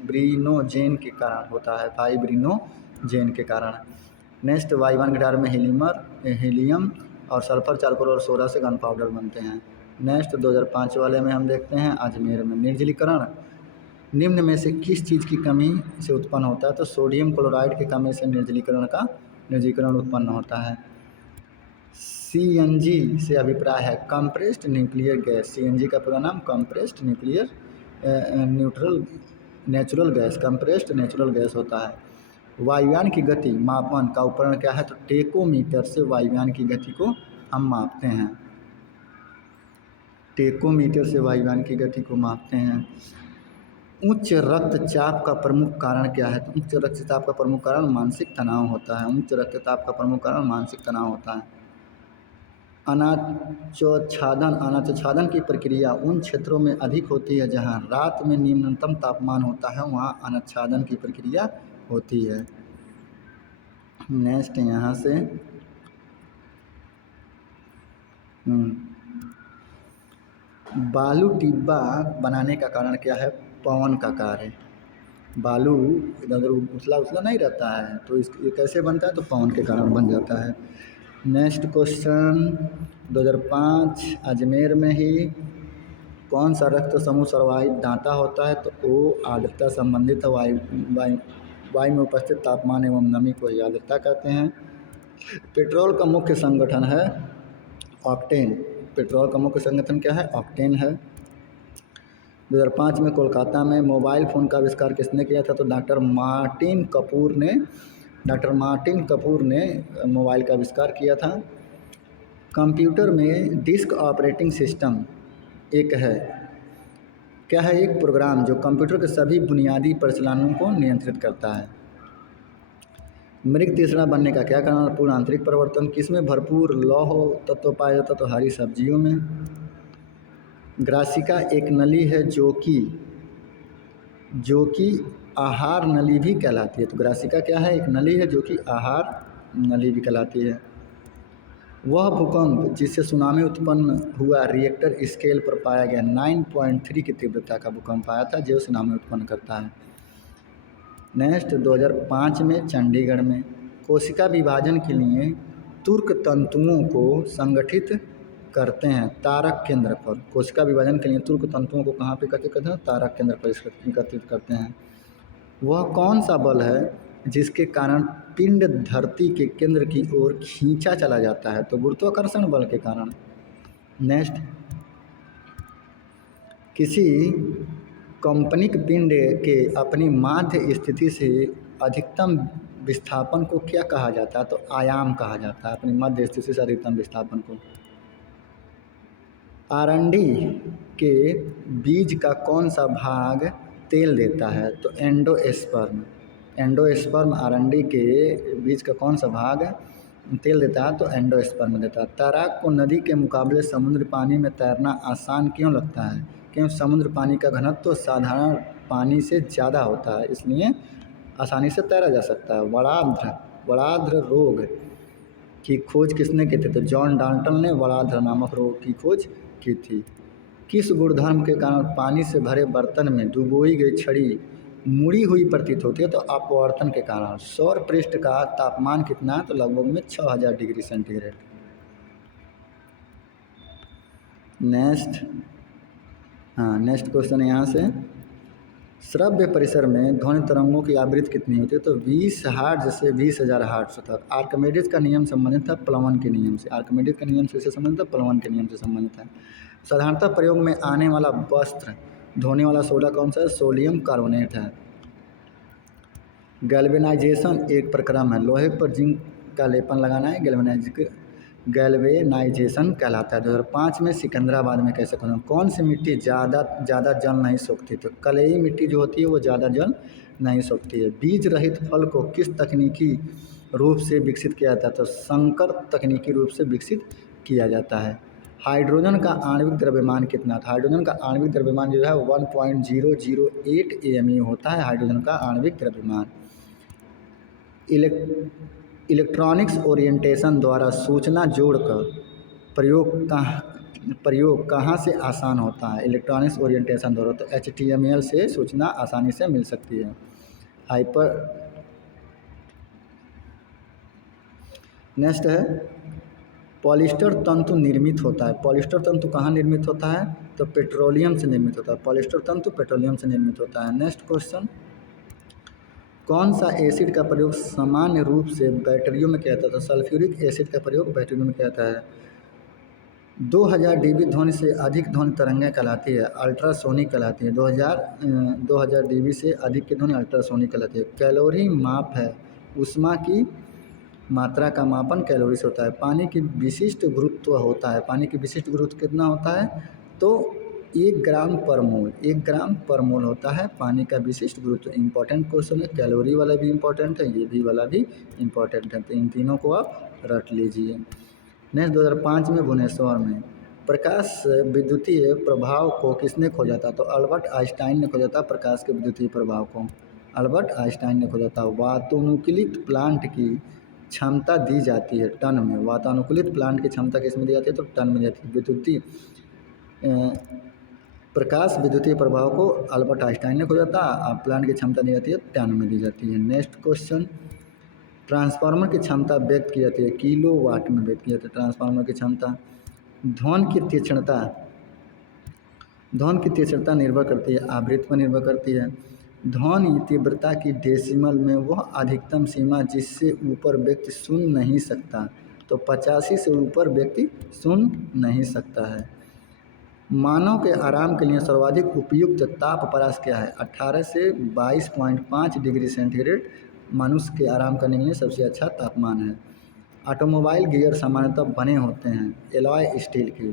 ब्रीनोजेन के कारण होता है, फाइब्रिनोजेन के कारण। नेक्स्ट, वायुयान के टायर में हीलियम और सल्फर, चारकोल और सोडा से गन पाउडर बनते हैं। नेक्स्ट 2005 वाले में हम देखते हैं, अजमेर में निर्जलीकरण निम्न में से किस चीज़ की कमी से उत्पन्न होता है, तो सोडियम क्लोराइड की कमी से निर्जलीकरण उत्पन्न होता है। CNG से अभिप्राय है कंप्रेस्ड न्यूक्लियर गैस। CNG का पूरा नाम compressed natural gas, compressed natural gas होता है। वायुयान की गति मापन का उपकरण क्या है, तो टेकोमीटर से वायुयान की गति को हम मापते हैं। टेकोमीटर से वायुयान की गति को मापते हैं। उच्च रक्तचाप का प्रमुख कारण क्या है, तो उच्च रक्तचाप का प्रमुख कारण मानसिक तनाव होता है। उच्च रक्तचाप का प्रमुख कारण मानसिक तनाव होता है। अनाच्छादन की प्रक्रिया उन क्षेत्रों में अधिक होती है जहां रात में न्यूनतम तापमान होता है, वहां अनाच्छादन की प्रक्रिया होती है। नेक्स्ट यहाँ से बालू टिब्बा बनाने का कारण क्या है? पवन का कार्य। बालू इधर उधर उछला उछला नहीं रहता है, तो ये कैसे बनता है? तो पवन के कारण बन जाता है। नेक्स्ट क्वेश्चन 2005 अजमेर में ही कौन सा रक्त समूह सर्वाधिक दाता होता है? तो ओ आर्द्रता संबंधित वायु में उपस्थित तापमान एवं नमी को ही आर्द्रता कहते हैं। पेट्रोल का मुख्य संगठन है ऑक्टेन। पेट्रोल का मुख्य संगठन क्या है? ऑक्टेन है। 2005 में कोलकाता में मोबाइल फ़ोन का आविष्कार किसने किया था? तो डॉक्टर मार्टिन कपूर ने मोबाइल का आविष्कार किया था। कंप्यूटर में डिस्क ऑपरेटिंग सिस्टम एक है, क्या है? एक प्रोग्राम जो कंप्यूटर के सभी बुनियादी परिचालनों को नियंत्रित करता है। मृग तीसरा बनने का क्या कारण? पूर्ण आंतरिक परिवर्तन। किसमें भरपूर लौह तत्व पाया जाता? तो हरी सब्जियों में। ग्रासिका एक नली है जो कि आहार नली भी कहलाती है। तो ग्रासिका क्या है? एक नली है जो कि आहार नली भी कहलाती है। वह भूकंप जिससे सुनामी उत्पन्न हुआ रिएक्टर स्केल पर पाया गया 9.3 की तीव्रता का भूकंप आया था जो सुनामी उत्पन्न करता है। नेक्स्ट 2005 में चंडीगढ़ में कोशिका विभाजन के लिए तुर्क तंतुओं को संगठित करते हैं तारक केंद्र पर। कोशिका विभाजन के लिए तुर्क तंतुओं को कहाँ पे एकत्रित करते हैं? तारक केंद्र पर एकत्रित करते हैं। वह कौन सा बल है जिसके कारण पिंड धरती के केंद्र की ओर खींचा चला जाता है? तो गुरुत्वाकर्षण बल के कारण। नेक्स्ट, किसी काल्पनिक पिंड के अपनी माध्य स्थिति से अधिकतम विस्थापन को क्या कहा जाता है? तो आयाम कहा जाता है, अपनी मध्य स्थिति से अधिकतम विस्थापन को। आरंडी के बीज का कौन सा भाग तेल देता है? तो एंडोस्पर्म। एंडोस्पर्म आरंडी के बीज का कौन सा भाग तेल देता है? तो एंडोस्पर्म देता है। तैराक को नदी के मुकाबले समुद्र पानी में तैरना आसान क्यों लगता है? क्योंकि समुद्र पानी का घनत्व तो साधारण पानी से ज़्यादा होता है, इसलिए आसानी से तैरा जा सकता है। वड़ाध्र रोग की खोज किसने की थी? तो जॉन डाल्टन ने वड़ाध्र नामक रोग की खोज की थी। किस गुणधर्म के कारण पानी से भरे बर्तन में डुबोई गई छड़ी मुड़ी हुई प्रतीत होती है? तो अपवर्तन के कारण। सौर पृष्ठ का तापमान कितना है? तो लगभग में 6000 डिग्री सेंटीग्रेड। नेक्स्ट क्वेश्चन यहाँ से, श्रव्य परिसर में ध्वनि तरंगों की आवृत्ति कितनी होती है? तो 20 हर्ट्ज से 20,000 हर्ट्ज तक। आर्किमिडीज का नियम संबंधित था प्लवन के नियम से। आर्किमिडीज का नियम से संबंधित था, प्लवन के नियम से संबंधित है। साधारणतः प्रयोग में आने वाला वस्त्र धोने वाला सोडा कौन सा है? सोडियम कार्बोनेट है। गैल्वेनाइजेशन एक प्रक्रम है, लोहे पर जिंक का लेपन लगाना है गैल्वेनाइजेशन कहलाता है। 2005 में सिकंदराबाद में कैसे कौन सी मिट्टी ज़्यादा जल नहीं सोखती? तो कलई मिट्टी जो होती है वो ज़्यादा जल नहीं सोखती है। बीज रहित फल को किस तकनीकी रूप से विकसित किया जाता है? तो संकर तकनीकी रूप से विकसित किया जाता है। हाइड्रोजन का आणविक द्रव्यमान कितना था? हाइड्रोजन का आणविक द्रव्यमान जो है 1.008 AMU होता है हाइड्रोजन का आणविक द्रव्यमान। इलेक्ट्रॉनिक्स ओरिएंटेशन द्वारा सूचना जोड़कर प्रयोग कहाँ से आसान होता है? इलेक्ट्रॉनिक्स ओरिएंटेशन द्वारा तो HTML से सूचना आसानी से मिल सकती है। नेक्स्ट है, पॉलिस्टर तंतु निर्मित होता है। पॉलिस्टर तंतु कहाँ निर्मित होता है? तो पेट्रोलियम से निर्मित होता है। पॉलिस्टर तंतु पेट्रोलियम से निर्मित होता है। नेक्स्ट क्वेश्चन, कौन सा एसिड का प्रयोग सामान्य रूप से बैटरियों में किया जाता है? तो सल्फ्यूरिक एसिड का प्रयोग बैटरियों में किया जाता है। 2000 dB ध्वनि से अधिक ध्वनि तरंगें कहलाती है, अल्ट्रासोनिक कहलाती है। 2000 dB से अधिक की ध्वनि अल्ट्रासोनिक कहलाती है। कैलोरी माप है, ऊष्मा की मात्रा का मापन कैलोरी से होता है। पानी की विशिष्ट गुरुत्व होता है, पानी की विशिष्ट गुरुत्व कितना होता है? तो 1 ग्राम पर मोल होता है पानी का विशिष्ट गुरुत्व। इंपॉर्टेंट क्वेश्चन है, कैलोरी वाला भी इंपॉर्टेंट है, ये भी वाला भी इंपॉर्टेंट है, तो इन तीनों को आप रट लीजिए। नेक्स्ट 2005 में भुवनेश्वर में प्रकाश विद्युतीय प्रभाव को किसने खोजा था? तो अल्बर्ट आइंस्टाइन ने खोजा था प्रकाश के विद्युतीय प्रभाव को। अल्बर्ट आइंस्टाइन ने खोजा था। वातानुकूलित प्लांट की क्षमता दी जाती है टन में। वातानुकूलित प्लांट की क्षमता किस में दी जाती है? तो टन में दी जाती है। विद्युतीय प्रकाश विद्युतीय प्रभाव को अल्बर्ट आइंस्टाइन ने खोजा था। प्लांट की क्षमता दी जाती है टन में दी जाती है। नेक्स्ट क्वेश्चन, ट्रांसफार्मर की क्षमता व्यक्त की जाती है किलो वाट में व्यक्त की जाती है ट्रांसफार्मर की क्षमता। ध्वनि की तीक्ष्णता निर्भर करती है आवृत्ति पर निर्भर करती है। ध्वनि तीव्रता की डेसिमल में वह अधिकतम सीमा जिससे ऊपर व्यक्ति सुन नहीं सकता, तो 85 से ऊपर व्यक्ति सुन नहीं सकता है। मानव के आराम के लिए सर्वाधिक उपयुक्त तापप्रकाश क्या है? 18 से 22.5 डिग्री सेंटीग्रेड मनुष्य के आराम करने के लिए सबसे अच्छा तापमान है। ऑटोमोबाइल गियर सामान्यतः बने होते हैं एलॉय स्टील के।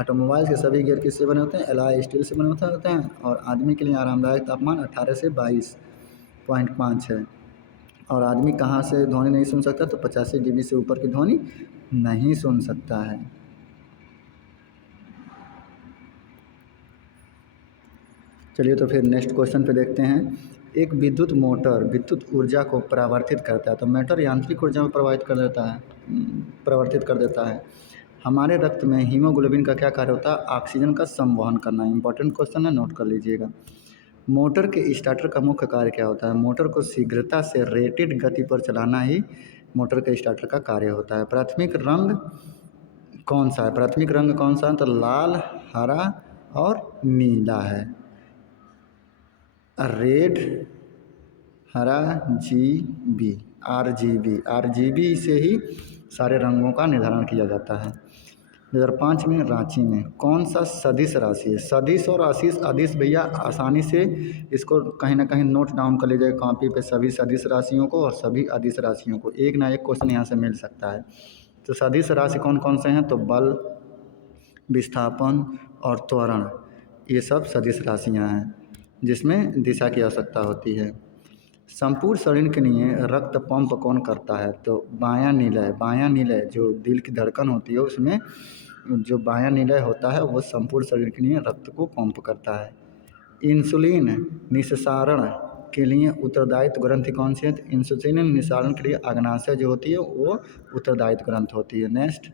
ऑटोमोबाइल के सभी गियर किससे बने होते हैं? एलॉय स्टील से बने होते हैं। और आदमी के लिए आरामदायक तापमान 18 से 22.5 है। और आदमी कहाँ से ध्वनि नहीं सुन सकता? तो 85 डिग्री से ऊपर की ध्वनि नहीं सुन सकता है। चलिए तो फिर नेक्स्ट क्वेश्चन पे देखते हैं। एक विद्युत मोटर विद्युत ऊर्जा को परावर्तित करता है, तो मोटर यांत्रिक ऊर्जा में प्रवर्तित कर देता है। हमारे रक्त में हीमोग्लोबिन का क्या कार्य होता है? ऑक्सीजन का संवहन करना। इंपॉर्टेंट क्वेश्चन है, नोट कर लीजिएगा। मोटर के स्टार्टर का मुख्य कार्य क्या होता है? मोटर को शीघ्रता से रेटेड गति पर चलाना ही मोटर के स्टार्टर का कार्य होता है। प्राथमिक रंग कौन सा है? प्राथमिक रंग कौन सा है? तो लाल, हरा और नीला है। रेड, हरा, RGB से ही सारे रंगों का निर्धारण किया जाता है। 2005 में रांची में कौन सा सदिश राशि है? सदिश और अदिश भैया आसानी से इसको कहीं ना कहीं नोट डाउन कर लीजिएगा कॉपी पे, सभी सदिश राशियों को और सभी अदिश राशियों को। एक ना एक क्वेश्चन यहाँ से मिल सकता है। तो सदिश राशि कौन कौन से हैं? तो बल, विस्थापन और त्वरण, ये सब सदिश राशियाँ हैं जिसमें दिशा की आवश्यकता होती है। संपूर्ण शरीर के लिए रक्त पंप कौन करता है? तो बायां निलय जो दिल की धड़कन होती है उसमें जो बायां निलय होता है वो संपूर्ण शरीर के लिए रक्त को पंप करता है। इंसुलिन निस्सारण के लिए उत्तरदायित्व ग्रंथि कौन सी है? तो इंसुलिन निस्सारण के लिए अग्नाशय जो होती है वो उत्तरदायित्व ग्रंथ होती है। नेक्स्ट,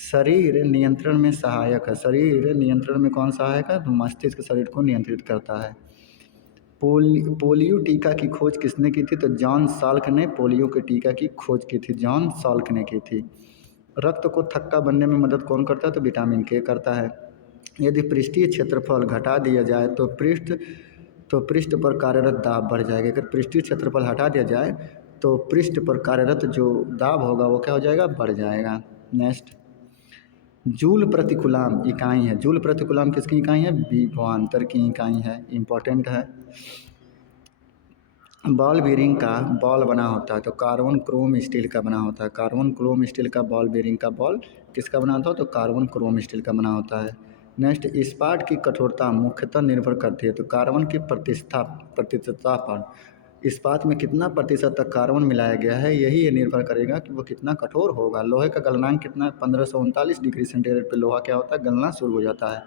शरीर नियंत्रण में सहायक है। शरीर नियंत्रण में कौन सहायक है? तो मस्तिष्क शरीर को नियंत्रित करता है। पोलियो टीका की खोज किसने की थी? तो जॉन साल्क ने पोलियो के टीका की खोज की थी, जॉन साल्क ने की थी। रक्त को थक्का बनने में मदद कौन करता है? तो विटामिन के करता है। यदि पृष्ठीय क्षेत्रफल घटा दिया जाए तो पृष्ठ पर कार्यरत दाब बढ़ जाएगा। अगर पृष्ठीय क्षेत्रफल हटा दिया जाए तो पृष्ठ पर कार्यरत जो दाब होगा वो क्या हो जाएगा? बढ़ जाएगा। नेक्स्ट, जूल प्रति कूलम इकाई है। जूल प्रति कूलम किसकी इकाई है? विभवांतर की इकाई है, इंपॉर्टेंट है। बॉल बेरिंग का बॉल बना होता है तो कार्बन क्रोम स्टील का बना होता है। कार्बन क्रोम स्टील का बॉल बेरिंग का बॉल किसका बना होता है? तो कार्बन क्रोम स्टील का बना होता है। नेक्स्ट, इस्पात की कठोरता मुख्यतः निर्भर करती है तो कार्बन की प्रतिशतता पर। इस्पात में कितना प्रतिशत तक कार्बन मिलाया गया है यही ये निर्भर करेगा कि वो कितना कठोर होगा। लोहे का गलनांक कितना है? 1539 डिग्री सेंटीग्रेड पर लोहा क्या होता है? गलना शुरू हो जाता है।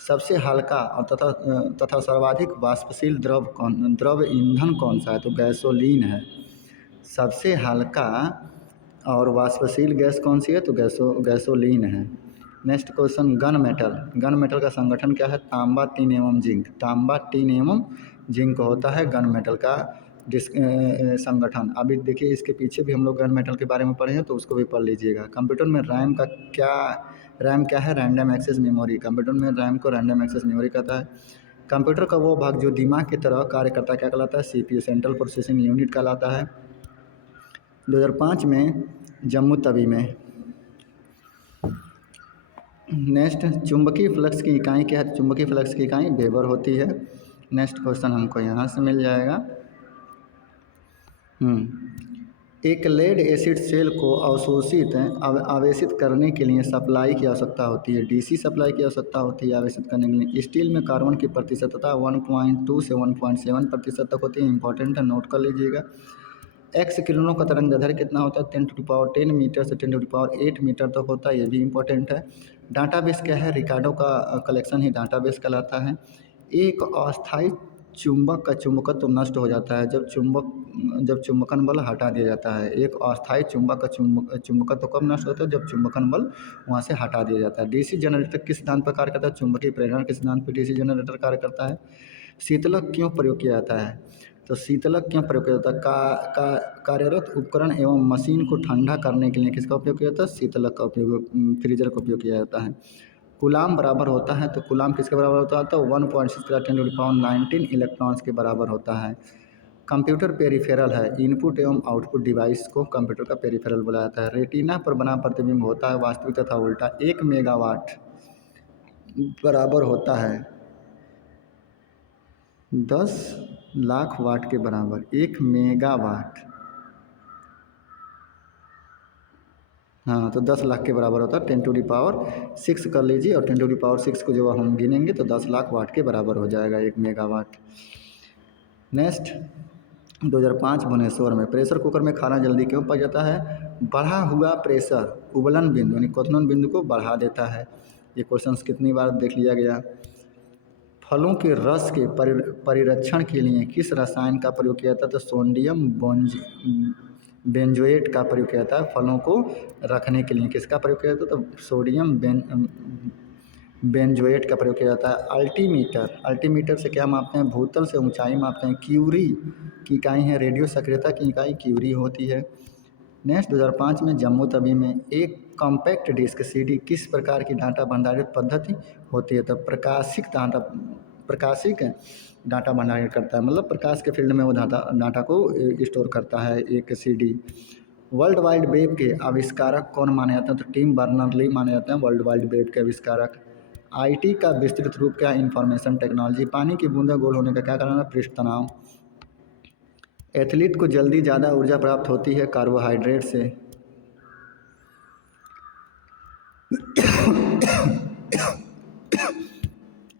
सबसे हल्का और तथा सर्वाधिक वाष्पशील द्रव ईंधन कौन सा है? तो गैसोलीन है। सबसे हल्का और वाष्पशील गैस कौन सी है? तो गैसोलीन है। नेक्स्ट क्वेश्चन, गन मेटल का संगठन क्या है? तांबा, टिन एवं जिंक। तांबा, टिन एवं जिंक होता है गन मेटल का संगठन। अभी देखिए इसके पीछे भी हम लोग गन मेटल के बारे में पढ़े हैं तो उसको भी पढ़ लीजिएगा। कंप्यूटर में रैम क्या है? Random access memory. कंप्यूटर में रैम को रैंडम एक्सेस मेमोरी कहता है। कंप्यूटर का वो भाग जो दिमाग की तरह कार्य करता है क्या कहलाता है? CPU, सेंट्रल प्रोसेसिंग यूनिट कहलाता है। 2005 में जम्मू तवी में। नेक्स्ट, चुंबकीय फ्लक्स की इकाई क्या है? चुंबकीय फ्लक्स की इकाई वेबर होती है। नेक्स्ट क्वेश्चन हमको यहाँ से मिल जाएगा। एक लेड एसिड सेल को आवेशित करने के लिए सप्लाई की आवश्यकता होती है। DC सप्लाई की आवश्यकता होती है आवेशित करने के लिए। स्टील में कार्बन की प्रतिशतता 1.2 से 1.7% तक होती है, इंपॉर्टेंट है, नोट कर लीजिएगा। X किरणों का तरंगदैर्घ्य कितना होता है? 10⁻10 मीटर से 10⁸ मीटर तक होता है, ये भी इंपॉर्टेंट है। डाटाबेस क्या है? रिकॉर्डों का कलेक्शन ही डाटाबेस कहलाता है। एक अस्थायी चुंबक का चुंबकत्व नष्ट हो जाता है जब चुंबकन बल हटा दिया जाता है। एक अस्थायी चुंबक का चुंबकत्व कब नष्ट होता है? जब चुंबकन बल वहाँ से हटा दिया जाता है। डीसी जनरेटर किस सिद्धांत पर कार्य करता है? चुंबकीय प्रेरण के सिद्धांत पर डीसी जनरेटर कार्य करता है। शीतलक क्यों प्रयोग किया जाता है? तो शीतलक क्यों प्रयोग किया जाता है? कार्यरत उपकरण एवं मशीन को ठंडा करने के लिए किसका उपयोग किया जाता है? शीतलक का उपयोग, फ्रीजर का उपयोग किया जाता है। कूलाम बराबर होता है, तो कूलाम किसके बराबर होता है? तो 1.6×10⁻19 इलेक्ट्रॉन्स के बराबर होता है। कंप्यूटर पेरिफेरल है, इनपुट एवं आउटपुट डिवाइस को कंप्यूटर का पेरिफेरल बोला जाता है। रेटिना पर बना प्रतिबिंब होता है वास्तविक तथा उल्टा। 1 मेगावाट बराबर होता है 10 लाख वाट के बराबर। 1 मेगावाट, हाँ, तो 10 लाख के बराबर होता है। 10⁻6 कर लीजिए, और 10⁻6 को जो हम गिनेंगे तो 10 लाख वाट के बराबर हो जाएगा 1 मेगावाट। नेक्स्ट, 2005 भुवनेश्वर में प्रेशर कुकर में खाना जल्दी क्यों पक जाता है? बढ़ा हुआ प्रेशर उबलन बिंदु यानी क्वथन बिंदु को बढ़ा देता है। ये क्वेश्चन कितनी बार देख लिया गया। फलों के रस के परिरक्षण के लिए किस रसायन का प्रयोग किया जाता है? तो सोडियम बेंजोएट का प्रयोग किया जाता है। फलों को रखने के लिए किसका प्रयोग किया जाता है? तो सोडियम बेंजोएट का प्रयोग किया जाता है। अल्टीमीटर से क्या मापते हैं? भूतल से ऊंचाई मापते हैं। क्यूरी की इकाई है, रेडियो सक्रियता की इकाई क्यूरी होती है। नेक्स्ट, 2005 में जम्मू तवी में एक कॉम्पैक्ट डिस्क सीडी किस प्रकार की डाटा भंडारित पद्धति होती है? तो प्रकाशिक डाटा भंडारित करता है, मतलब प्रकाश के फील्ड में वो डाटा को स्टोर करता है एक सीडी। वर्ल्ड वाइड वेब के आविष्कारक कौन माने जाते हैं? तो टिम बर्नर्स-ली माने जाते हैं वर्ल्ड वाइड वेब के आविष्कारक। आईटी का विस्तृत रूप क्या है? Information technology. पानी की बूंदें गोल होने का क्या कारण है? पृष्ठ तनाव। एथलीट को जल्दी ज़्यादा ऊर्जा प्राप्त होती है कार्बोहाइड्रेट से।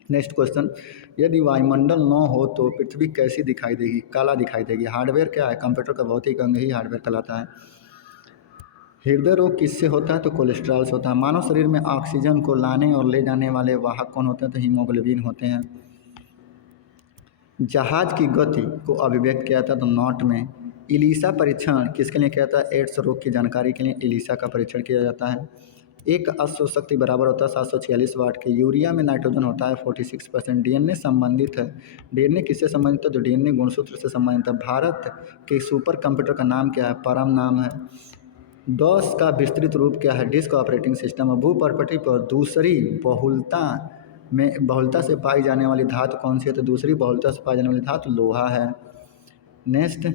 नेक्स्ट क्वेश्चन, यदि वायुमंडल न हो तो पृथ्वी कैसी दिखाई देगी? काला दिखाई देगी। हार्डवेयर क्या है? कंप्यूटर का भौतिक अंग ही हार्डवेयर कहलाता है। हृदय रोग किससे होता है? तो कोलेस्ट्रॉल से होता है। मानव शरीर में ऑक्सीजन को लाने और ले जाने वाले वाहक कौन होते हैं? तो हीमोग्लोबिन होते हैं। जहाज की गति को अभिव्यक्त किया जाता है तो नॉट में। इलिसा परीक्षण किसके लिए किया जाता है? एड्स रोग की जानकारी के लिए इलिसा का परीक्षण किया जाता है। एक अश्व शक्ति बराबर होता है 746 वाट के। यूरिया में नाइट्रोजन होता है 46%। डीएनए संबंधित है। डीएनए किससे संबंधित है? तो डीएनए गुणसूत्र से संबंधित है। भारत के सुपर कंप्यूटर का नाम क्या है? परम नाम है। डॉस का विस्तृत रूप क्या है? Disk operating system. भूपर्पटी पर दूसरी बहुलता से पाई जाने वाली धातु कौन सी है? तो दूसरी बहुलता से पाई जाने वाली धातु लोहा है। नेक्स्ट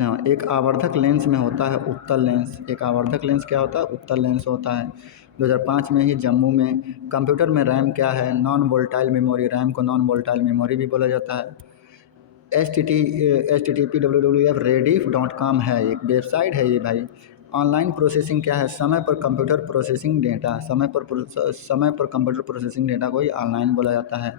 हाँ, एक आवर्धक लेंस में होता है उत्तल लेंस। एक आवर्धक लेंस क्या होता है? उत्तल लेंस होता है। 2005 में ही जम्मू में कंप्यूटर में रैम क्या है? Non volatile memory. रैम को नॉन वोल्टाइल मेमोरी भी बोला जाता है। http://www.rediff.com है, एक वेबसाइट है ये भाई। ऑनलाइन प्रोसेसिंग क्या है? समय पर कंप्यूटर प्रोसेसिंग डेटा। समय पर कंप्यूटर प्रोसेसिंग डेटा को ही ऑनलाइन बोला जाता है।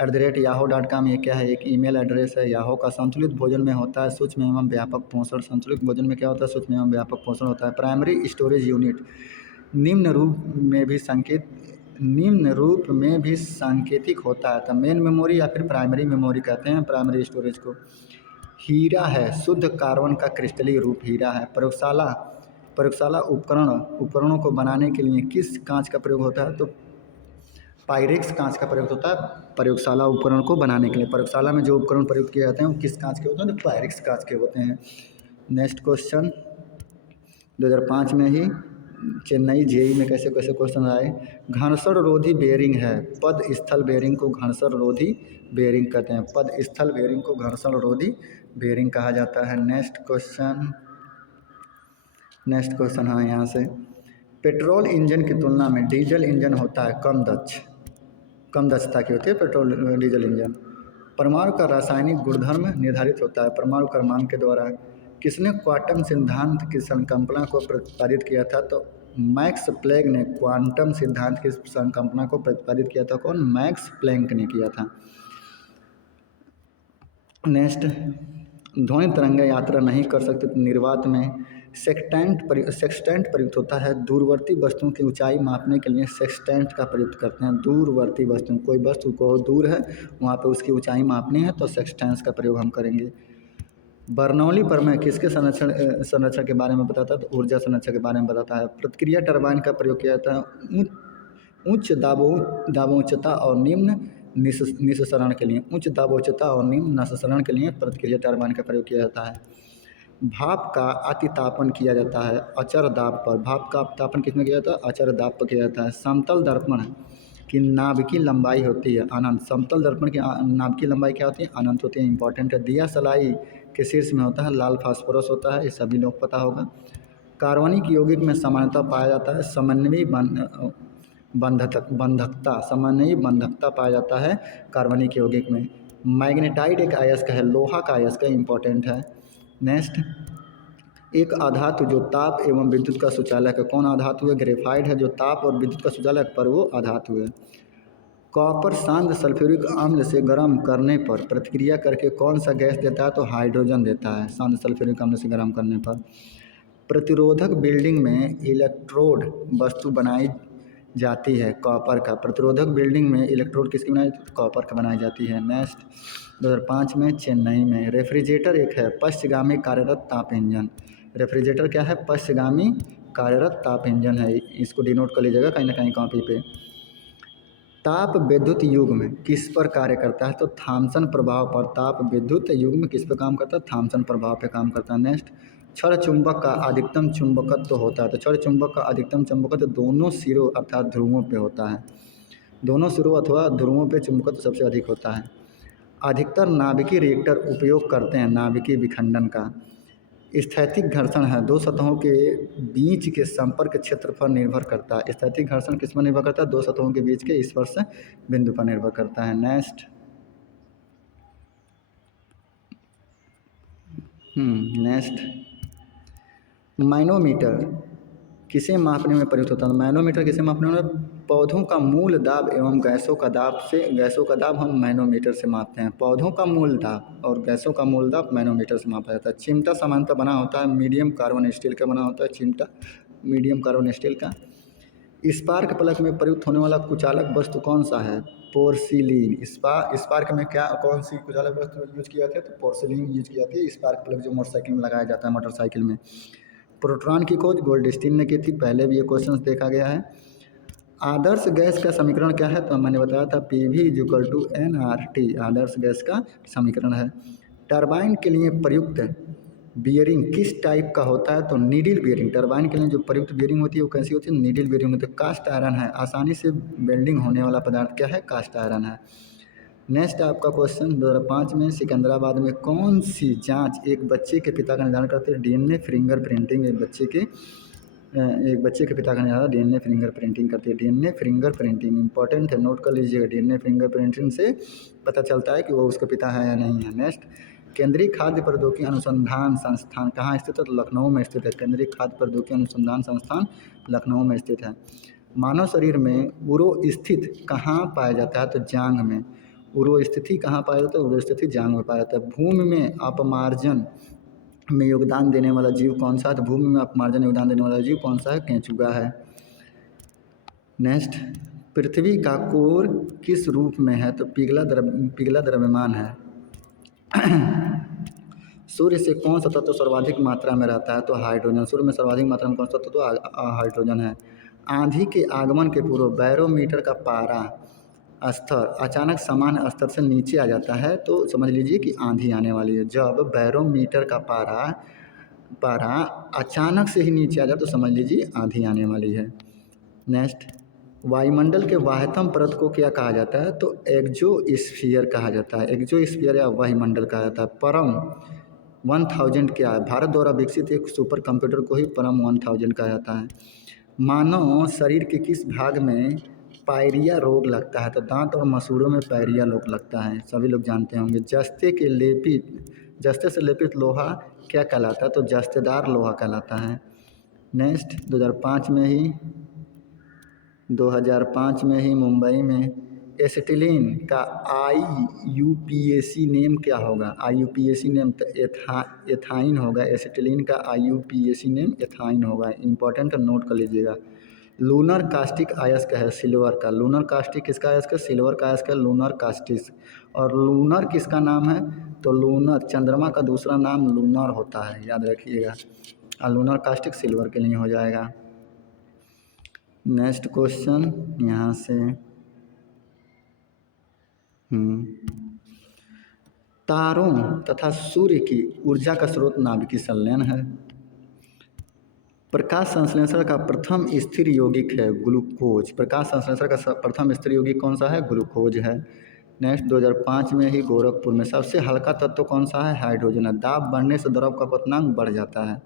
@yahoo.com ये क्या है? एक ईमेल एड्रेस है। याहो का संतुलित भोजन में होता है सूक्ष्म एवं व्यापक पोषण। संतुलित भोजन में क्या होता है? सूक्ष्म एवं व्यापक पोषण होता है। प्राइमरी स्टोरेज यूनिट निम्न रूप में भी सांकेतिक होता है। तो मेन मेमोरी या फिर प्राइमरी मेमोरी कहते हैं प्राइमरी स्टोरेज को। हीरा है, शुद्ध कार्बन का क्रिस्टलीय रूप हीरा है। प्रयोगशाला उपकरणों को बनाने के लिए किस कांच का प्रयोग होता है? तो पायरेक्स कांच का प्रयोग होता है प्रयोगशाला उपकरण को बनाने के लिए। प्रयोगशाला में जो उपकरण प्रयोग किए जाते हैं वो किस कांच के होते हैं? तो पायरेक्स कांच के होते हैं। नेक्स्ट क्वेश्चन, 2005 में ही चेन्नई जेई में कैसे क्वेश्चन आए? घर्षण रोधी बेयरिंग है। पद स्थल बेयरिंग को घर्षण रोधी बेयरिंग कहते हैं। पद स्थल बेयरिंग को घर्षण रोधी बेयरिंग कहा जाता है। नेक्स्ट क्वेश्चन हाँ, यहाँ से पेट्रोल इंजन की तुलना में डीजल इंजन होता है कम दक्षता की होती है पेट्रोल डीजल इंजन। परमाणु का रासायनिक गुणधर्म निर्धारित होता है परमाणु क्रमांक के द्वारा। किसने क्वांटम सिद्धांत की संकल्पना को प्रतिपादित किया था? तो मैक्स प्लैंक ने क्वांटम सिद्धांत की संकल्पना को प्रतिपादित किया था। कौन? मैक्स प्लैंक ने किया था। नेक्स्ट, ध्वनि तरंगें यात्रा नहीं कर सकते तो निर्वात में सेक्सटेंट प्रयुक्त होता है दूरवर्ती वस्तुओं की ऊंचाई मापने के लिए सेक्सटेंट का प्रयुक्त करते हैं। दूरवर्ती वस्तु, कोई वस्तु को दूर है वहाँ पे उसकी ऊंचाई मापनी है तो सेक्सटेंस का प्रयोग हम करेंगे। बर्नौली प्रमेय किसके संरक्षण के बारे में बताता है? तो ऊर्जा संरक्षण के बारे में बताता है। प्रतिक्रिया टरबाइन का प्रयोग किया जाता है उच्च दाबोच्चता और निम्न निस्सरण के लिए। उच्च दाबोच्चता और निम्न निस्सरण के लिए प्रतिक्रिया टरबाइन का प्रयोग किया जाता है। भाप का अतितापन किया जाता है अचर दाब पर। भाप का अतितापन किसमें किया जाता है? अचर दाब पर किया जाता है। समतल दर्पण की नाभ की लंबाई होती है अनंत। समतल दर्पण की नाभ की लंबाई क्या होती है? अनंत होती है। इंपॉर्टेंट है। दिया सलाई के शीर्ष में होता है लाल फास्फोरस होता है, ये सभी लोग पता होगा। कार्बनिक यौगिक में सामान्यतः पाया जाता है समन्वयी बंधकता, समन्वयी बंधकता पाया जाता है कार्बनिक यौगिक में। मैग्नेटाइट एक अयस्क है, लोहा का अयस्क है, इंपॉर्टेंट है। नेक्स्ट, एक आधातु जो ताप एवं विद्युत का सुचालक है। कौन आधातु है? ग्रेफाइट है जो ताप और विद्युत का सुचालक, पर वो आधातु है। कॉपर शांत सल्फ्यूरिक अम्ल से गर्म करने पर प्रतिक्रिया करके कौन सा गैस देता है? तो हाइड्रोजन देता है शांत सल्फ्यूरिक अम्ल से गर्म करने पर। प्रतिरोधक बिल्डिंग में इलेक्ट्रोड वस्तु बनाई जाती है कॉपर का। प्रतिरोधक बिल्डिंग में इलेक्ट्रोड किसकी बनाई जाती है? कॉपर का बनाई जाती है। नेक्स्ट, 2005 में चेन्नई में रेफ्रिजरेटर एक है पश्चगामी कार्यरत ताप इंजन। रेफ्रिजरेटर क्या है? पश्चगामी कार्यरत ताप इंजन है। इसको डिनोट कर लीजिएगा कहीं ना कहीं कॉपी पे। ताप विद्युत युग में किस पर कार्य करता है? तो थॉम्सन प्रभाव पर। ताप विद्युत युग में किस पर काम करता है? थॉम्सन प्रभाव पे काम करता है। नेक्स्ट, क्षण चुंबक का अधिकतम चुंबकत्व होता है। तो क्षण चुंबक का अधिकतम चुंबकत्व दोनों सिरों अर्थात ध्रुवों पे होता है। दोनों सिरों अथवा ध्रुवों पे चुंबकत्व सबसे अधिक होता है। अधिकतर नाभिकीय रिएक्टर उपयोग करते हैं नाभिकीय विखंडन का। स्थैतिक घर्षण है दो सतहों के बीच के संपर्क क्षेत्र पर निर्भर करता है। स्थैतिक घर्षण किस पर निर्भर करता है? दो सतहों के बीच के स्पर्श बिंदु पर निर्भर करता है। नेक्स्ट, मैनोमीटर किसे मापने में प्रयुक्त होता है? मैनोमीटर किसे मापने में? पौधों का मूल दाब एवं गैसों का दाब हम मैनोमीटर से मापते हैं। पौधों का मूल दाब और गैसों का मूल दाब मैनोमीटर से मापा जाता है। चिमटा सामान्यतः बना होता है मीडियम कार्बन स्टील का बना होता है चिमटा, मीडियम कार्बन स्टील का। स्पार्क प्लग में प्रयुक्त होने वाला कुचालक वस्तु कौन सा है? पोर्सिलीन। स्पार्क में क्या कौन सी कुचालक वस्तु यूज की जाती है? तो पोर्सिलीन यूज की जाती है। स्पार्क प्लग जो मोटरसाइकिल में लगाया जाता है, मोटरसाइकिल में। प्रोटॉन की खोज गोल्डस्टीन ने की थी, पहले भी ये क्वेश्चन देखा गया है। आदर्श गैस का समीकरण क्या है? तो मैंने बताया था PV=nRT आदर्श गैस का समीकरण है। टरबाइन के लिए प्रयुक्त बियरिंग किस टाइप का होता है? तो नीडल बियरिंग। टरबाइन के लिए जो प्रयुक्त बियरिंग होती है वो कैसी होती है? नीडल बियरिंग होती है। कास्ट आयरन है, आसानी से वेल्डिंग होने वाला पदार्थ क्या है? कास्ट आयरन है। नेक्स्ट आपका क्वेश्चन 2005 में सिकंदराबाद में कौन सी जांच एक बच्चे के पिता का निर्धारण करते हैं? DNA fingerprinting. एक बच्चे के पिता का निर्धारण DNA फिंगरप्रिंटिंग करती है। DNA फिंगरप्रिंटिंग इंपॉर्टेंट है, नोट कर लीजिएगा। DNA फिंगरप्रिंटिंग से पता चलता है कि वो उसके पिता है या नहीं है। नेक्स्ट, केंद्रीय खाद्य प्रौद्योगिकी अनुसंधान संस्थान कहाँ स्थित है? तो लखनऊ में स्थित है। केंद्रीय खाद्य प्रौद्योगिकी अनुसंधान संस्थान लखनऊ में स्थित है। मानव शरीर में उरो स्थित कहाँ पाया जाता है? तो जांघ में। उरो स्थिति कहाँ पाया जाता है? उरो स्थिति जांघ में पाया जाता है। भूमि में अपमार्जन में योगदान देने वाला जीव कौन सा है? तो भूमि में अपमार्जन योगदान देने वाला जीव कौन सा है? केंचुआ है। नेक्स्ट, पृथ्वी का कोर किस रूप में है? तो पिघला द्रव्यमान है। सूर्य से कौन सा तत्व सर्वाधिक मात्रा में रहता है? तो हाइड्रोजन। सूर्य में सर्वाधिक मात्रा में कौन सा तत्व? तो हाइड्रोजन है। आंधी के आगमन के पूर्व बैरोमीटर का पारा स्तर अचानक सामान्य स्तर से नीचे आ जाता है तो समझ लीजिए कि आंधी आने वाली है। जब बैरोमीटर का पारा अचानक से ही नीचे आ जाए तो समझ लीजिए आंधी आने वाली है। नेक्स्ट, वायुमंडल के बाह्यतम परत को क्या कहा जाता है? तो एक्सोस्फीयर कहा जाता है। एक्सोस्फीयर या वायुमंडल कहा जाता है। परम 1000 क्या है? भारत द्वारा विकसित एक सुपर कंप्यूटर को ही परम 1000 कहा जाता है। मानव शरीर के किस भाग में पायरिया रोग लगता है? तो दांत और मसूड़ों में पायरिया रोग लगता है, सभी लोग जानते होंगे। जस्ते से लेपित लोहा क्या कहलाता है? तो जस्तेदार लोहा कहलाता है। नेक्स्ट, 2005 में ही मुंबई में एसिटिलीन का IUPAC नेम क्या होगा? IUPAC नेम तो एथाइन होगा। एसिटिलीन का IUPAC नेम एथाइन होगा। इंपॉर्टेंट नोट कर लीजिएगा। लूनर कास्टिक अयस्क है सिल्वर का। लूनर कास्टिक किसका अयस्क है? सिल्वर का अयस्क है लूनर कास्टिक। और लूनर किसका नाम है? तो लूनर चंद्रमा का दूसरा नाम लूनर होता है, याद रखिएगा। और लूनर कास्टिक सिल्वर के लिए हो जाएगा। नेक्स्ट क्वेश्चन यहाँ से तारों तथा सूर्य की ऊर्जा का स्रोत नाभिकीय संलयन है। प्रकाश संश्लेषण का प्रथम स्थिर यौगिक है ग्लूकोज। प्रकाश संश्लेषण का प्रथम स्थिर यौगिक कौन सा है? ग्लूकोज है। नेक्स्ट 2005 में ही गोरखपुर में सबसे हल्का तत्व कौन सा है? हाइड्रोजन है। दाब बढ़ने से द्रव का क्वथनांक बढ़ जाता है।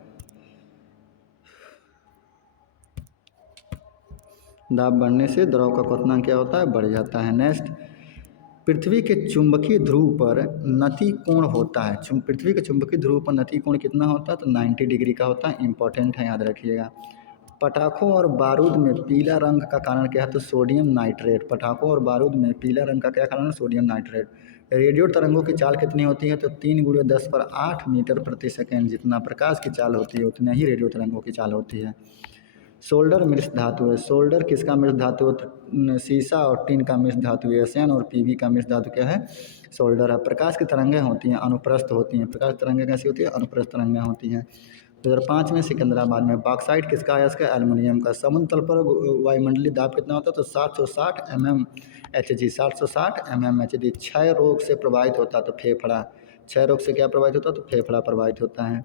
दाब बढ़ने से द्रव का क्वथनांक क्या होता है? बढ़ जाता है। नेक्स्ट, पृथ्वी के चुंबकीय ध्रुव पर नति कोण होता है। पृथ्वी के चुंबकीय ध्रुव पर नति कोण कितना होता है? तो 90 डिग्री का होता है। इंपॉर्टेंट है, याद रखिएगा। पटाखों और बारूद में पीला रंग का कारण क्या है? तो सोडियम नाइट्रेट। पटाखों और बारूद में पीला रंग का क्या कारण है? Sodium nitrate. रेडियो तरंगों की चाल कितनी होती है? तो 3 × 10⁸ मीटर प्रति सेकेंड। जितना प्रकाश की चाल होती है उतनी ही रेडियो तरंगों की चाल होती है। सोल्डर मिश्र धातु है। सोल्डर किसका मिश्र धातु है? सीसा और टिन का मिश्र धातु है। SN और PB का मिश्र धातु क्या है? सोल्डर है। प्रकाश की तरंगें होती हैं अनुप्रस्थ होती हैं। प्रकाश की तरंगें कैसी होती है? अनुप्रस्थ तरंगें होती हैं। 2005 में सिकंदराबाद में बॉक्साइट किसका अयस्क है? एल्युमिनियम का। समुद्र तल पर वायुमंडलीय दाब कितना होता है? तो 760 mmHg। 760 mmHg। क्षय रोग से प्रभावित होता है तो फेफड़ा। क्षय रोग से क्या प्रभावित होता है? तो फेफड़ा प्रभावित होता है।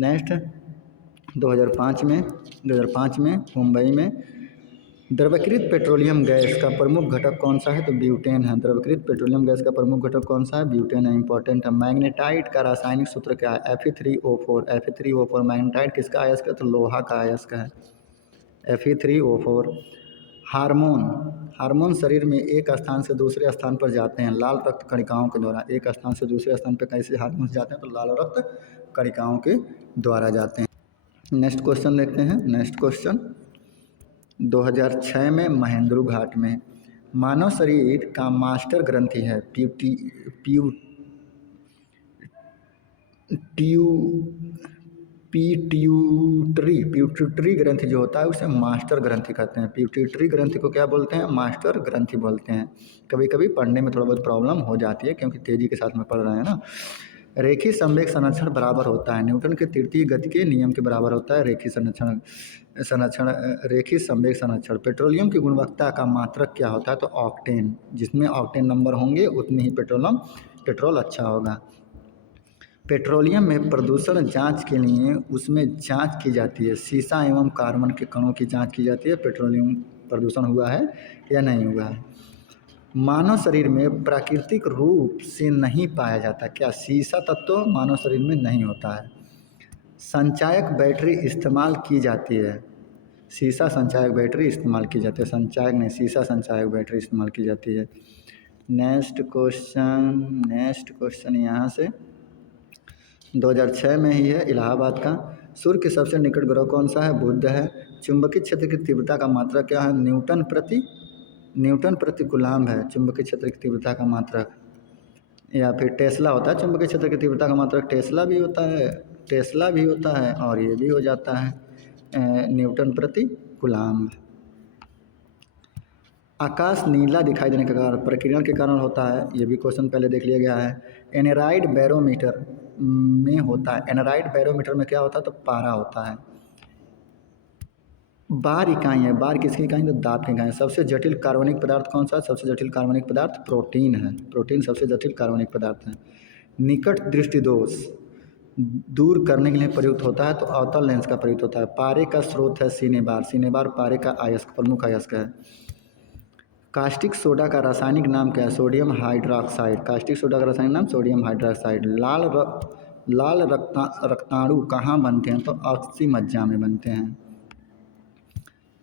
नेक्स्ट 2005 में मुंबई में द्रवीकृत पेट्रोलियम गैस का प्रमुख घटक कौन सा है? तो ब्यूटेन है। द्रवीकृत पेट्रोलियम गैस का प्रमुख घटक कौन सा है? ब्यूटेन है। इंपॉर्टेंट है। मैग्नेटाइट का रासायनिक सूत्र क्या है? Fe3O4। Fe3O4 मैग्नेटाइट किसका अयस्क है? तो लोहा का अयस्क है। Fe3O4। हार्मोन शरीर में एक स्थान से दूसरे स्थान पर जाते हैं लाल रक्त कणिकाओं के द्वारा। एक स्थान से दूसरे स्थान पर कैसे हार्मोन जाते हैं? तो लाल रक्त कणिकाओं के द्वारा जाते हैं। नेक्स्ट क्वेश्चन देखते हैं। नेक्स्ट क्वेश्चन 2006 में महेंद्रू घाट में मानव शरीर का मास्टर ग्रंथि है पिट्यूटरी ग्रंथि जो होता है उसे मास्टर ग्रंथि कहते हैं। पिट्यूटरी ग्रंथि को क्या बोलते हैं? मास्टर ग्रंथि बोलते हैं। कभी कभी पढ़ने में थोड़ा बहुत प्रॉब्लम हो जाती है क्योंकि तेज़ी के साथ में पढ़ रहे हैं ना। रेखीय संवेग संरक्षण बराबर होता है न्यूटन के तृतीय गति के नियम के बराबर होता है। रेखीय संवेग संरक्षण। पेट्रोलियम की गुणवत्ता का मात्रक क्या होता है? तो ऑक्टेन। जिसमें ऑक्टेन नंबर होंगे उतनी ही पेट्रोल अच्छा होगा। पेट्रोलियम में प्रदूषण जांच के लिए उसमें जांच की जाती है। सीसा एवं कार्बन के कणों की जांच की जाती है पेट्रोलियम प्रदूषण हुआ है या नहीं हुआ है। मानव शरीर में प्राकृतिक रूप से नहीं पाया जाता। क्या? सीसा तत्व मानव शरीर में नहीं होता है। संचायक बैटरी इस्तेमाल की जाती है। सीसा संचायक बैटरी इस्तेमाल की जाती है। संचायक नहीं, सीसा संचायक बैटरी इस्तेमाल की जाती है। नेक्स्ट क्वेश्चन यहाँ से 2006 में ही है इलाहाबाद का। सूर्य के सबसे निकट ग्रह कौन सा है? बुध है। चुंबकीय क्षेत्र की तीव्रता का मात्रा क्या है? न्यूटन प्रति कूलम्ब है चुंबकीय क्षेत्र की तीव्रता का मात्रक। या फिर टेस्ला होता है चुंबकीय क्षेत्र की तीव्रता का मात्रक। टेस्ला भी होता है और ये भी हो जाता है न्यूटन प्रति कूलम्ब। आकाश नीला दिखाई देने के कारण प्रकीर्णन के कारण होता है। ये भी क्वेश्चन पहले देख लिया गया है। एनेराइड बैरोमीटर में होता है। एनेराइड बैरोमीटर में क्या होता है? तो पारा होता है। बार इकाई है। बार किसकी इकाई? तो दाब की इकाई। सबसे जटिल कार्बनिक पदार्थ कौन सा? सबसे जटिल कार्बनिक पदार्थ प्रोटीन है। प्रोटीन सबसे जटिल कार्बनिक पदार्थ है। निकट दृष्टि दोष दूर करने के लिए प्रयुक्त होता है तो अवतल लेंस का प्रयुक्त होता है। पारे का स्रोत है सिनेबार। सिनेबार पारे का अयस्क प्रमुख अयस्क है। कास्टिक सोडा का रासायनिक नाम क्या है? Sodium hydroxide. कास्टिक सोडा का रासायनिक नाम सोडियम हाइड्रोक्साइड। लाल रक्ताणु कहाँ बनते हैं? तो अस्थि मज्जा में बनते हैं।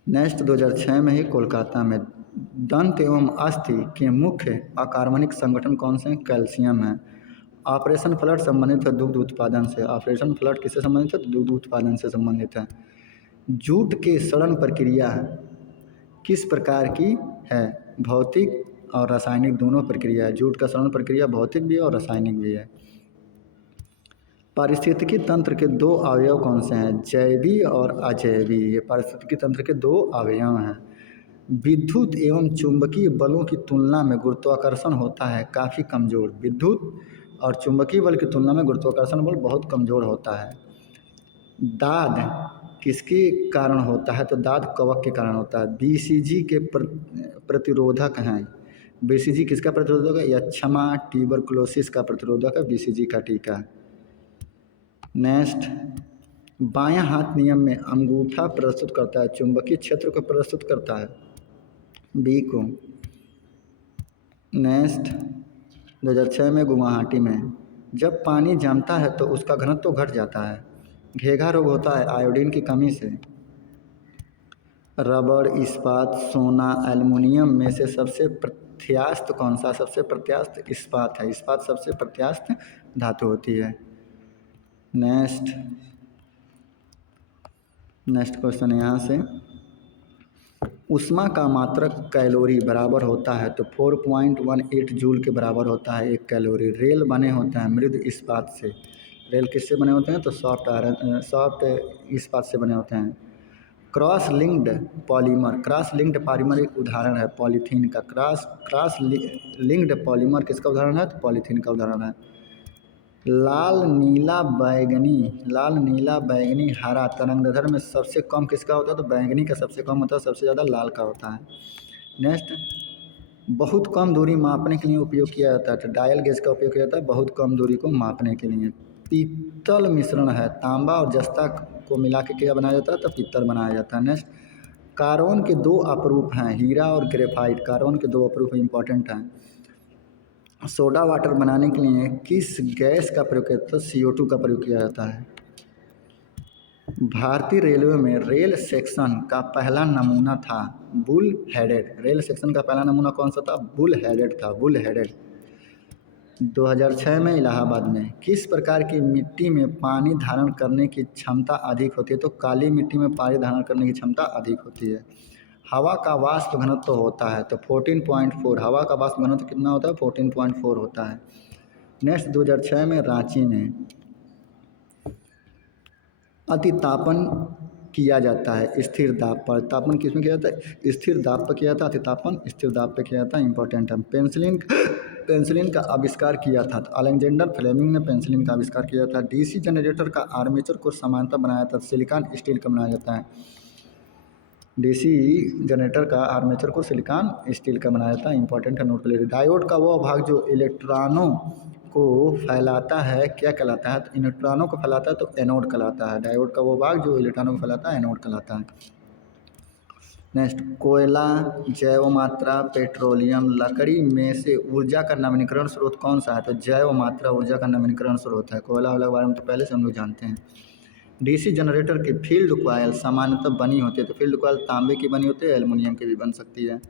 नेक्स्ट 2006 में ही कोलकाता में दंत एवं अस्थि के मुख्य अकार्बनिक संगठन कौन से हैं? कैल्शियम है। ऑपरेशन फ्लड संबंधित है दुग्ध उत्पादन से। ऑपरेशन फ्लड किससे संबंधित है? दुग्ध उत्पादन से संबंधित है। जूट के सड़न प्रक्रिया किस प्रकार की है? भौतिक, और रासायनिक दोनों प्रक्रिया है। जूट का सड़न प्रक्रिया भौतिक भी है और रासायनिक भी है। पारिस्थितिकी तंत्र के दो अवयव कौन से हैं? जैवी और अजैवी। ये पारिस्थितिकी तंत्र के दो अवयव हैं। विद्युत एवं चुंबकीय बलों की तुलना में गुरुत्वाकर्षण होता है काफ़ी कमज़ोर। विद्युत और चुंबकीय बल की तुलना में गुरुत्वाकर्षण बल बहुत कमज़ोर होता है। दाद किसके कारण होता है? तो दाद कवक के कारण होता है। बीसीजी के प्रतिरोधक हैं। बीसीजी किसका प्रतिरोधक है? यक्षमा ट्यूबरकुलोसिस का प्रतिरोधक है बीसीजी का टीका। नेक्स्ट, बायां हाथ नियम में अंगूठा प्रस्तुत करता है चुंबकीय क्षेत्र को प्रस्तुत करता है बी को। नेक्स्ट, 2006 में गुवाहाटी में जब पानी जमता है तो उसका घनत्व तो घट जाता है। घेघा रोग होता है आयोडीन की कमी से। रबड़, इस्पात, सोना, एल्युमिनियम में से सबसे प्रत्यास्थ कौन सा? सबसे प्रत्यास्थ इस्पात है। इस्पात सबसे प्रत्यास्थ धातु होती है। नेक्स्ट क्वेश्चन यहाँ से, ऊष्मा का मात्रक कैलोरी बराबर होता है तो 4.18 जूल के बराबर होता है एक कैलोरी। रेल बने होते हैं मृद इस्पात से। रेल किससे बने होते हैं? तो सॉफ्ट इस्पात से बने होते हैं। क्रॉस लिंक्ड पॉलीमर एक उदाहरण है पॉलीथीन का। क्रॉस लिंक्ड पॉलीमर किसका उदाहरण है? तो पॉलीथीन का उदाहरण है। लाल नीला बैगनी हरा तरंगदैर्घ्य में सबसे कम किसका होता है? तो बैंगनी का सबसे कम होता है, सबसे ज़्यादा लाल का होता है। नेक्स्ट, बहुत कम दूरी मापने के लिए उपयोग किया जाता है तो डायल गेज का उपयोग किया जाता है बहुत कम दूरी को मापने के लिए। पीतल मिश्रण है, तांबा और जस्ता को मिला के क्या बनाया जाता है? तो पीतल बनाया जाता है। नेक्स्ट, कार्बन के दो अपरूप हैं, हीरा और ग्रेफाइट। कार्बन के दो अपरूप इंपॉर्टेंट हैं। सोडा वाटर बनाने के लिए किस गैस का प्रयोग किया जाता है? CO2 का प्रयोग किया जाता है। भारतीय रेलवे में रेल सेक्शन का पहला नमूना था बुल हेडेड। रेल सेक्शन का पहला नमूना कौन सा था? बुल हेडेड था, बुल हेडेड। 2006 में इलाहाबाद में किस प्रकार की मिट्टी में पानी धारण करने की क्षमता अधिक होती है? तो काली मिट्टी में पानी धारण करने की क्षमता अधिक होती है। हवा का वाष्प घनत्व होता है तो 14.4। हवा का वाष्प घनत्व कितना होता है? 14.4 होता है। नेक्स्ट, 2006 में रांची में अतितापन किया जाता है स्थिर दाब पर। तापन किस में किया जाता है? स्थिर दाब पर किया जाता है। अतितापन स्थिर दाब पर किया जाता है, इंपॉर्टेंट है। पेंसिलिन का आविष्कार किया था तो अलेक्जेंडर फ्लेमिंग ने पेंसिलिन का आविष्कार किया था। डीसी जनरेटर का आर्मेचर को समानांतर बनाया था, सिलिकॉन स्टील का बनाया जाता है। डीसी जनरेटर का आर्मेचर को सिलिकॉन स्टील का बनाया जाता है, इंपॉर्टेंट है, नोट कर लीजिए। डायोड का वो भाग जो इलेक्ट्रॉनों को फैलाता है क्या कहलाता है? तो इलेक्ट्रॉनों को फैलाता है तो एनोड कहलाता है। डायोड का वो भाग जो इलेक्ट्रॉनों को फैलाता है एनोड कहलाता है। नेक्स्ट, कोयला, जैव मात्रा, पेट्रोलियम, लकड़ी में से ऊर्जा का नवीनीकरण स्रोत कौन सा है? तो जैव मात्रा ऊर्जा का नवीनीकरण स्रोत है। कोयला वाले बारे में तो पहले से हम लोग जानते हैं। डीसी जनरेटर की फील्ड कॉयल सामान्यतः बनी होती है तो फील्ड कॉयल तांबे की बनी होती है, एल्युमिनियम की भी बन सकती है।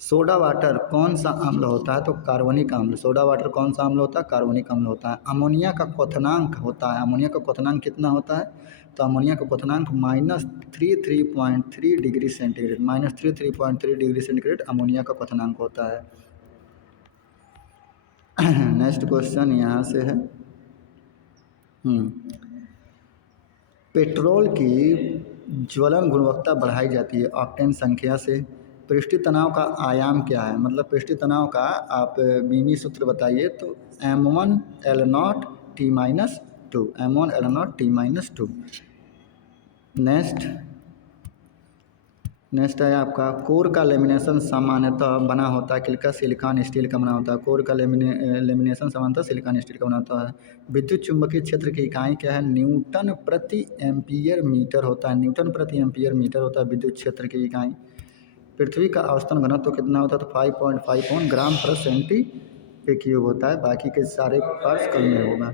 सोडा वाटर कौन सा अम्ल होता है? तो कार्बनिक अम्ल। सोडा वाटर कौन सा अम्ल होता है? कार्बनिक अम्ल होता है। अमोनिया का क्वथनांक होता है, अमोनिया का क्वथनांक कितना होता है? तो अमोनिया का क्वथनांक -33.3 degree centigrade, -33.3 degree centigrade ammonia का क्वथनांक होता है। नेक्स्ट क्वेश्चन यहाँ से है, पेट्रोल की ज्वलन गुणवत्ता बढ़ाई जाती है ऑक्टेन संख्या से। पृष्ठीय तनाव का आयाम क्या है? मतलब पृष्ठीय तनाव का आप मिनी सूत्र बताइए तो M1L0T-2, M1L0T-2। नेक्स्ट है आपका कोर का लेमिनेशन सामान्यतः बना होता है किसका? सिलिकॉन स्टील का बना होता है। कोर का लेमिनेशन सामान्यतः सिलिकॉन स्टील का बना होता है। विद्युत चुंबकीय क्षेत्र की इकाई क्या है? न्यूटन प्रति एम्पियर मीटर होता है। न्यूटन प्रति एम्पियर मीटर होता है विद्युत क्षेत्र की इकाई। पृथ्वी का औसतन घनत्व कितना होता है? तो 5.5 ग्राम पर सेंटीमीटर क्यूब होता है। बाकी के सारे पार्ट्स कल में होगा।